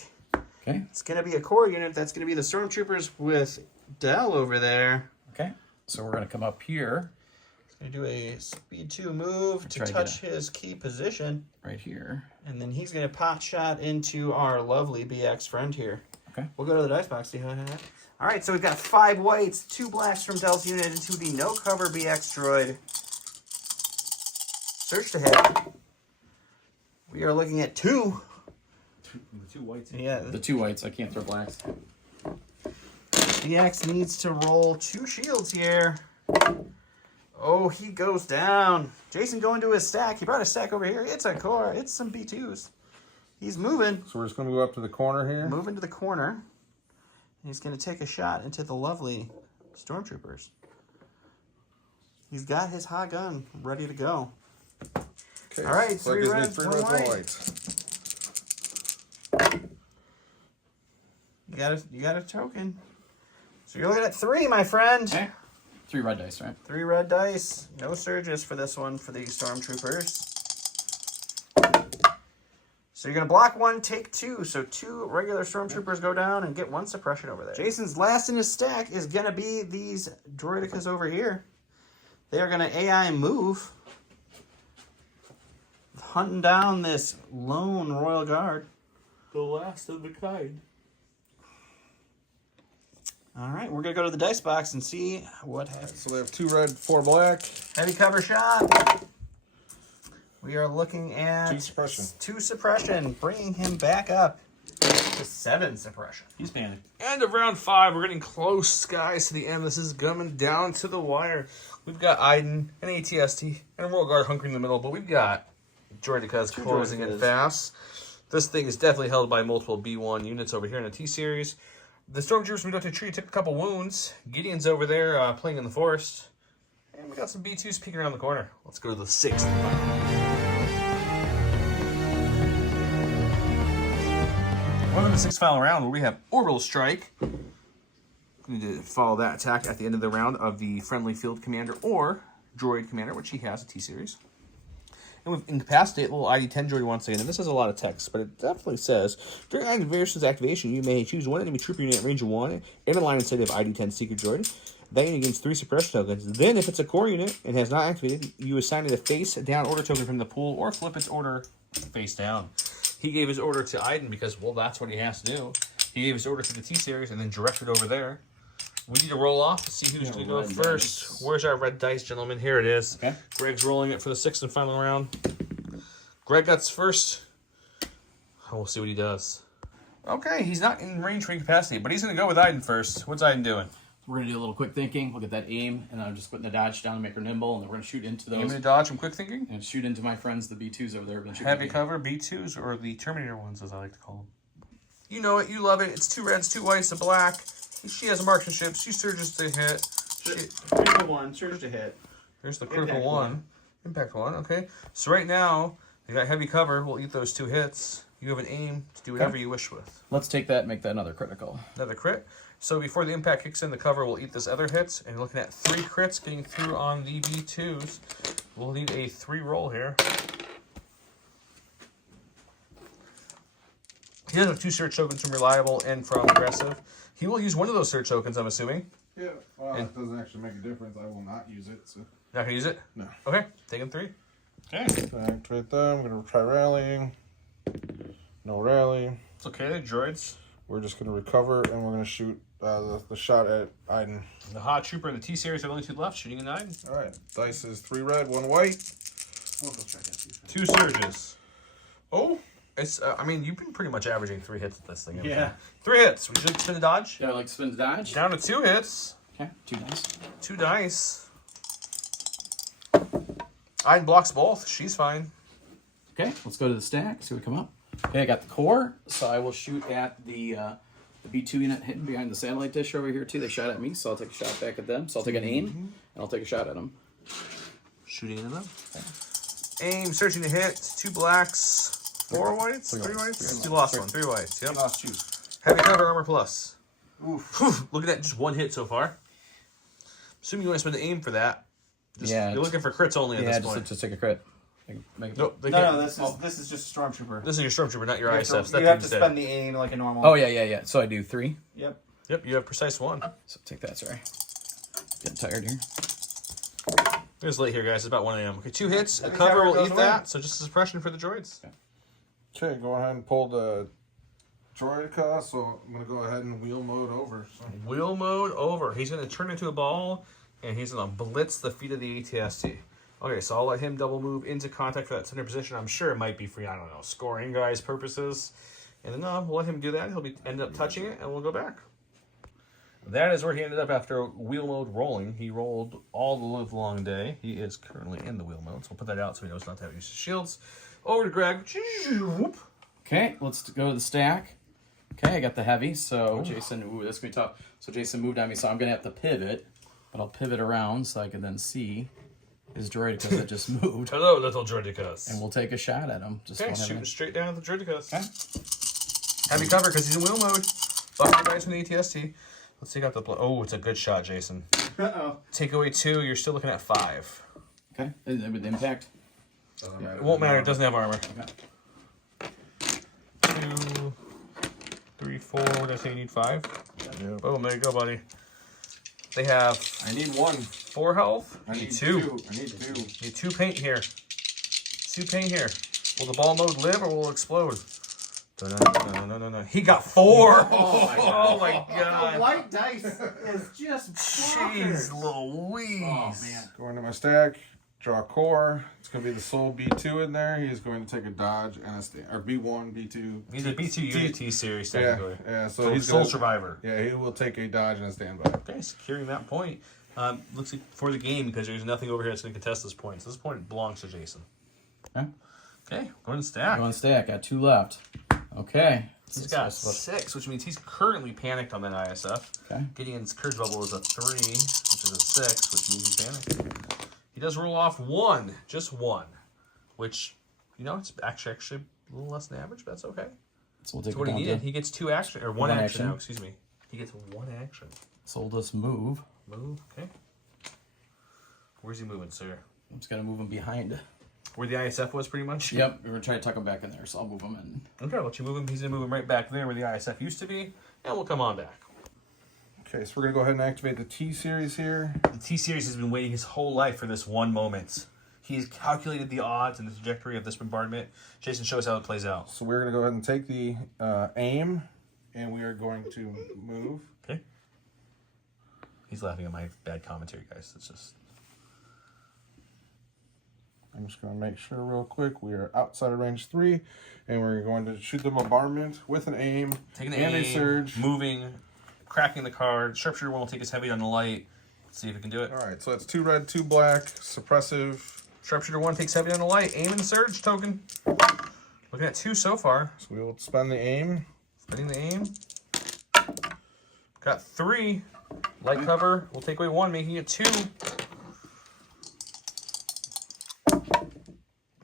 Okay. It's going to be a core unit. That's going to be the Stormtroopers with Dell over there. Okay. So we're going to come up here, He's going to do a speed 2 move to Try to get touch his key position. right here. And then he's going to pot shot into our lovely BX friend here. Okay. We'll go to the dice box, see how it happens. All right, so we've got 5 whites, 2 blacks from Dell's unit into the no cover BX droid. Search to hit. We are looking at 2. The 2 whites. Yeah. The 2 whites. I can't throw blacks. DX needs to roll 2 shields here. Oh, he goes down. Jason going to his stack. He brought a stack over here. It's a core. It's some B2s. He's moving. So we're just going to go up to the corner here. Moving to the corner. He's going to take a shot into the lovely stormtroopers. He's got his hot gun ready to go. Okay, all right, so 3 that reds, gives me 1 3 reds, 1 white. white. You got a token. So you're looking at 3, my friend. Okay. 3 red dice, right? 3 red dice. No surges for this one for the stormtroopers. So you're going to block 1, take 2. So 2 regular stormtroopers go down and get 1 suppression over there. Jason's last in his stack is going to be these droidicas over here. They are going to AI move. Hunting down this lone Royal Guard. The last of the kind. All right, we're going to go to the dice box and see what happens. So they have 2 red, 4 black. Heavy cover shot. We are looking at 2 suppression. 2 suppression, bringing him back up to 7 suppression. He's panicked. End of round 5. We're getting close, guys, to the end. This is coming down to the wire. We've got Iden and ATST and a Royal Guard hunkering in the middle, but we've got droidicas closing in fast. This thing is definitely held by multiple B1 units over here in the T-Series. The Stormtroopers moved up to a tree, took a couple wounds. Gideon's over there playing in the forest. And we got some B2s peeking around the corner. Let's go to the 6th. Welcome to the 6th final round, where we have Orbital Strike. We need to follow that attack at the end of the round of the friendly field commander or droid commander, which he has a T-Series. And with Incapacitate, little ID-10 droid once again, and this has a lot of text, but it definitely says, during Iden Versus activation, you may choose one enemy trooper unit at range of 1 in a line instead of ID-10 Secret Droid. That unit gains 3 suppression tokens. Then, if it's a core unit and has not activated, you assign it a face-down order token from the pool or flip its order face down. He gave his order to Iden because, well, that's what he has to do. He gave his order to the T-Series and then directed over there. We need to roll off to see who's going to go first. Dice. Where's our red dice, gentlemen? Here it is. Okay. Greg's rolling it for the 6th and final round. Greg gets first. We'll see what he does. Okay, he's not in range for incapacity, but he's going to go with Iden first. What's Iden doing? We're going to do a little quick thinking. Look at that aim, and I'm just putting the dodge down to make her nimble, and then we're going to shoot into those. Aiming to dodge from quick thinking? And shoot into my friends, the B2s over there. Been shooting Heavy at me. cover, B2s, or the Terminator ones, as I like to call them. You know it, you love it. It's 2 reds, 2 whites, a black. She has a marksmanship. She surges to hit. Critical 1, surge to hit. Here's the critical Impact 1. Impact 1, okay. So right now, you got heavy cover. We'll eat those 2 hits. You have an aim to do whatever you wish with. Let's take that and make that another critical. Another crit. So before the impact kicks in, the cover will eat this other hits. And you're looking at 3 crits getting through on the B2s. We'll need a 3 roll here. He does have 2 search tokens from Reliable and from Aggressive. He will use one of those search tokens, I'm assuming. Yeah, well, it doesn't actually make a difference. I will not use it. So. Not going to use it? No. Okay, taking 3. Okay. Activate them. I'm going to try rallying. No rally. It's okay, they're droids. We're just going to recover, and we're going to shoot the shot at Iden. The Hot Trooper and the T-Series are only 2 left, shooting a 9. All right. Dice is 3 red, 1 white. 2 surges. Oh, it's. I mean, you've been pretty much averaging 3 hits at this thing. Yeah. 3 hits. Would you like to spin the dodge? Yeah, I like to spin the dodge. Down to 2 hits. Okay, 2 dice. 2 dice. Iden blocks both. She's fine. Okay, let's go to the stack, see what come up. Okay, I got the core, so I will shoot at the B2 unit hidden behind the satellite dish over here too. They shot at me, so I'll take a shot back at them. So I'll take an aim, and I'll take a shot at them. Shooting into them. Aim, searching to hit. 2 blacks. 4 whites? 3 whites? You lost 1. 3 whites. Yep. Lost 2. Heavy cover, armor plus. Oof. Look at that, just 1 hit so far. Assuming you want to spend the aim for that. Yeah, You're looking for crits only at this point. just take a crit. Make it No, they No, can't. no, this is just Stormtrooper. This is your Stormtrooper, not your You have ISFs. to, That you have to thing's dead. spend the aim like a normal. Oh yeah. So I do 3. Yep. Yep, you have precise 1. So take that. Sorry, getting tired here. It's late here, guys. It's about 1 a.m. Okay, 2 hits. The Heavy cover cover will goes eat away. that. So just a suppression for the droids. Okay, go ahead and pull the droidica. So I'm going to go ahead and wheel mode over. So. Wheel mode over. He's going to turn into a ball, and he's going to blitz the feet of the ATST. Okay, so I'll let him double move into contact for that center position. I'm sure it might be for, I don't know, scoring guys purposes. And then we'll let him do that. He'll end up touching it, and we'll go back. That is where he ended up after wheel mode rolling. He rolled all the live long day. He is currently in the wheel mode, so we'll put that out so he knows not to have use of shields. Over to Greg. Okay, let's go to the stack. Okay, I got the heavy, so Jason, ooh, that's going to be tough. So Jason moved on me, so I'm going to have to pivot, but I'll pivot around so I can then see his Droidicus that just moved. Hello, little Droidicus. And we'll take a shot at him. Just Okay, shooting straight down at the Droidicus. Okay. Heavy cover because he's in wheel mode. Buffing dice from the ATST. Let's take out the... Oh, it's a good shot, Jason. Uh-oh. Take away 2, you're still looking at 5. Okay, with impact. It won't matter, it doesn't have armor. Okay. 2, 3, 4, what did I say, you need 5? Yeah. Boom, there you go, buddy. They have I need 1. 4 health. I need 2. I need 2. Need 2 paint here. 2 paint here. Will the ball mode live or will it explode? No. He got 4. Oh my The god. white dice is just Jeez bonkers. Louise. Oh, man. Going to my stack. Draw a core. It's going to be the sole B2 in there. He's going to take a dodge and a stand. Or B1, B2. He's a B2 unit T series, Yeah, technically. yeah. So So he's Soul gonna, Survivor. Yeah, he will take a dodge and a standby. Okay, securing that point. Looks like for the game because there's nothing over here that's going to contest this point. So this point belongs to Jason. Okay. Okay, going to stack. Go on stack. Got 2 left. Okay. He's got 6, which means he's currently panicked on that ISF. Okay. Gideon's Courage Bubble is a 3, which is a 6, which means he's panicked. He does roll off 1, just 1, which, you know, it's actually a little less than average, but that's okay. So we'll take That's what it he down needed. to He gets 2 action, or 1 1 action action. now, excuse me. He gets 1 action. So we'll just move. Move, okay. Where's he moving, sir? I'm just going to move him behind. Where the ISF was, pretty much? Yep, we're going to try to tuck him back in there, so I'll move him in. Okay, I'll let you move him. He's going to move him right back there where the ISF used to be, and we'll come on back. Okay, so we're going to go ahead and activate the T series here. The T-Series has been waiting his whole life for this one moment. He's calculated the odds and the trajectory of this bombardment. Jason, show us how it plays out. So we're going to go ahead and take the aim, and we are going to move. Okay. He's laughing at my bad commentary, guys. It's just... I'm just going to make sure real quick we are outside of range 3, and we're going to shoot the bombardment with an aim taking the and aim, a surge. moving, cracking the card. Sharpshooter one will take his heavy on the light. Let's see if we can do it. All right, so it's 2 red, 2 black, suppressive. Sharpshooter one takes heavy on the light. Aim and surge token. Looking at 2 so far. So we will spend the aim. Spending the aim. Got 3. Light cover. We'll take away 1, making it 2.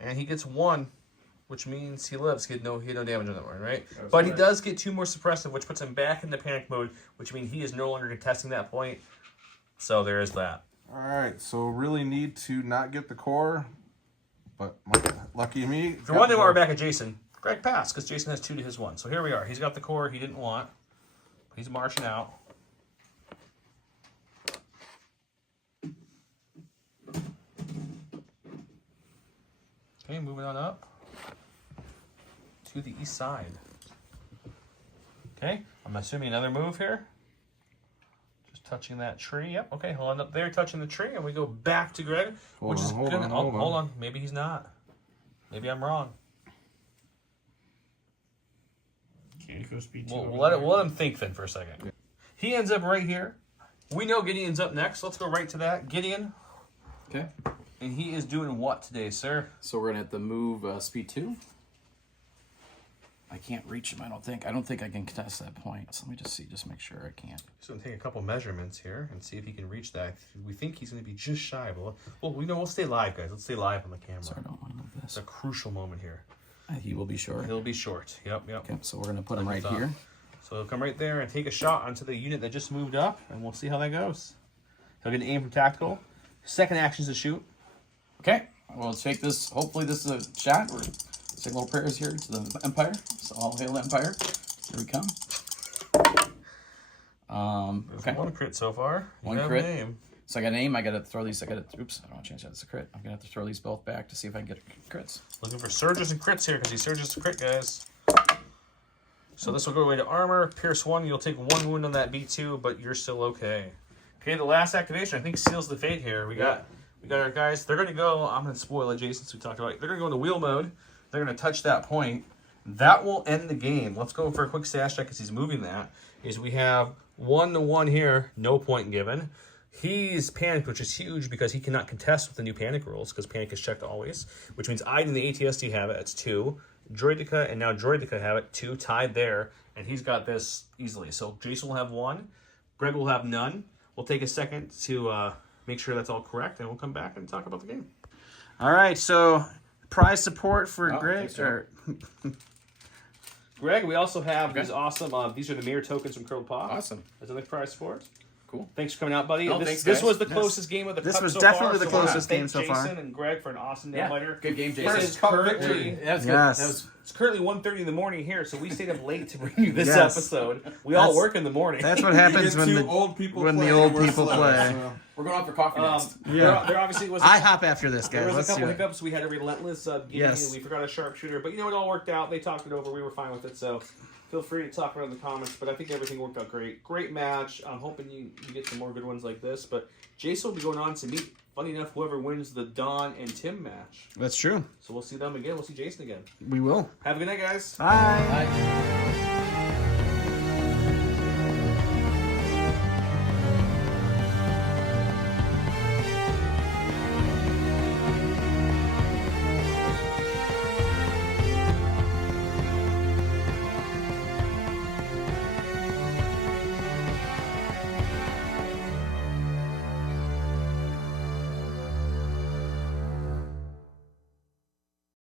And he gets 1, which means he lives. He had no damage on that one, right? That's but he right. does get 2 more suppressive, which puts him back into panic mode, which means he is no longer contesting that point. So there is that. All right, so really need to not get the core, but lucky me. If you're wondering why we're back at Jason, Greg passed because Jason has 2 to his 1. So here we are. He's got the core he didn't want. He's marching out. Okay, moving on up to the east side. Okay, I'm assuming another move here. Just touching that tree. Yep, okay, he'll end up there touching the tree, and we go back to Greg, which is good. Hold on. Maybe he's not. Maybe I'm wrong. Okay, it goes B2. We'll let him think then for a second. Yeah. He ends up right here. We know Gideon's up next. Let's go right to that. Gideon. Okay. And he is doing what today, sir? So we're going to have to move speed 2. I can't reach him, I don't think. I don't think I can contest that point. So let me just see, just make sure I can't. He's going to take a couple measurements here and see if he can reach that. We think he's going to be just shy. But we'll stay live, guys. Let's stay live on the camera. So I don't want to move It's this. a crucial moment here. He will be short. He'll be short. Yep. Okay, so we're going to put him Like right we thought. here. So he'll come right there and take a shot onto the unit that just moved up, and we'll see how that goes. He'll get an aim from tactical. Second action is to shoot. Okay, well, let's take this. Hopefully this is a shot. We're saying little prayers here to the Empire. So all hail the Empire. Here we come. Okay. 1 crit so far. You 1 have crit. an aim. So I got an aim. I got to throw these. Oops, I don't want to change that. It's a crit. I'm going to have to throw these both back to see if I can get crits. Looking for surges and crits here because he surges to crit, guys. So this will go away to armor. Pierce 1. You'll take 1 wound on that B2, but you're still okay. Okay, the last activation I think seals the fate here. We got our guys. They're going to go. I'm going to spoil it, Jason, since we talked about it. They're going to go into wheel mode. They're going to touch that point. that will end the game. Let's go for a quick stash check because he's moving that. We have 1-1 here, no point given. He's panicked, which is huge because he cannot contest with the new panic rules because panic is checked always, which means Iden and the ATST have it. It's 2. Droidica and now Droidica have it. 2 tied there, and he's got this easily. So Jason will have 1. Greg will have none. We'll take a second to make sure that's all correct, and we'll come back and talk about the game. All right, so prize support for Greg. Greg, we also have these awesome, these are the mirror tokens from Curled Paw. Awesome. As a nice prize support. Cool. Thanks for coming out, buddy. Oh, this thanks, was the guys. closest game of the This cup was so definitely far, the so I wanna closest thank game so far. Jason and Greg for an awesome Yeah. nail-biter. Good game, Jason. It's currently, That was good. Yes. That was it's currently 1:30 in the morning here, so we stayed up late to bring you this Yes. episode. We all work in the morning. That's what You happens get when two the old people when the play, old we're people slow, play. so. we're going out for coffee next. There obviously was. I hop after this, There guys. was a Let's couple do it. hiccups. We had a relentless Gideon. Yes. We forgot a sharpshooter, but you know it all worked out. They talked it over. We were fine with it. So feel free to talk about it in the comments. But I think everything worked out great. Great match. I'm hoping you get some more good ones like this. But Jason will be going on to meet, funny enough, whoever wins the Don and Tim match. That's true. So we'll see them again. We'll see Jason again. We will. Have a good night, guys. Bye. Bye.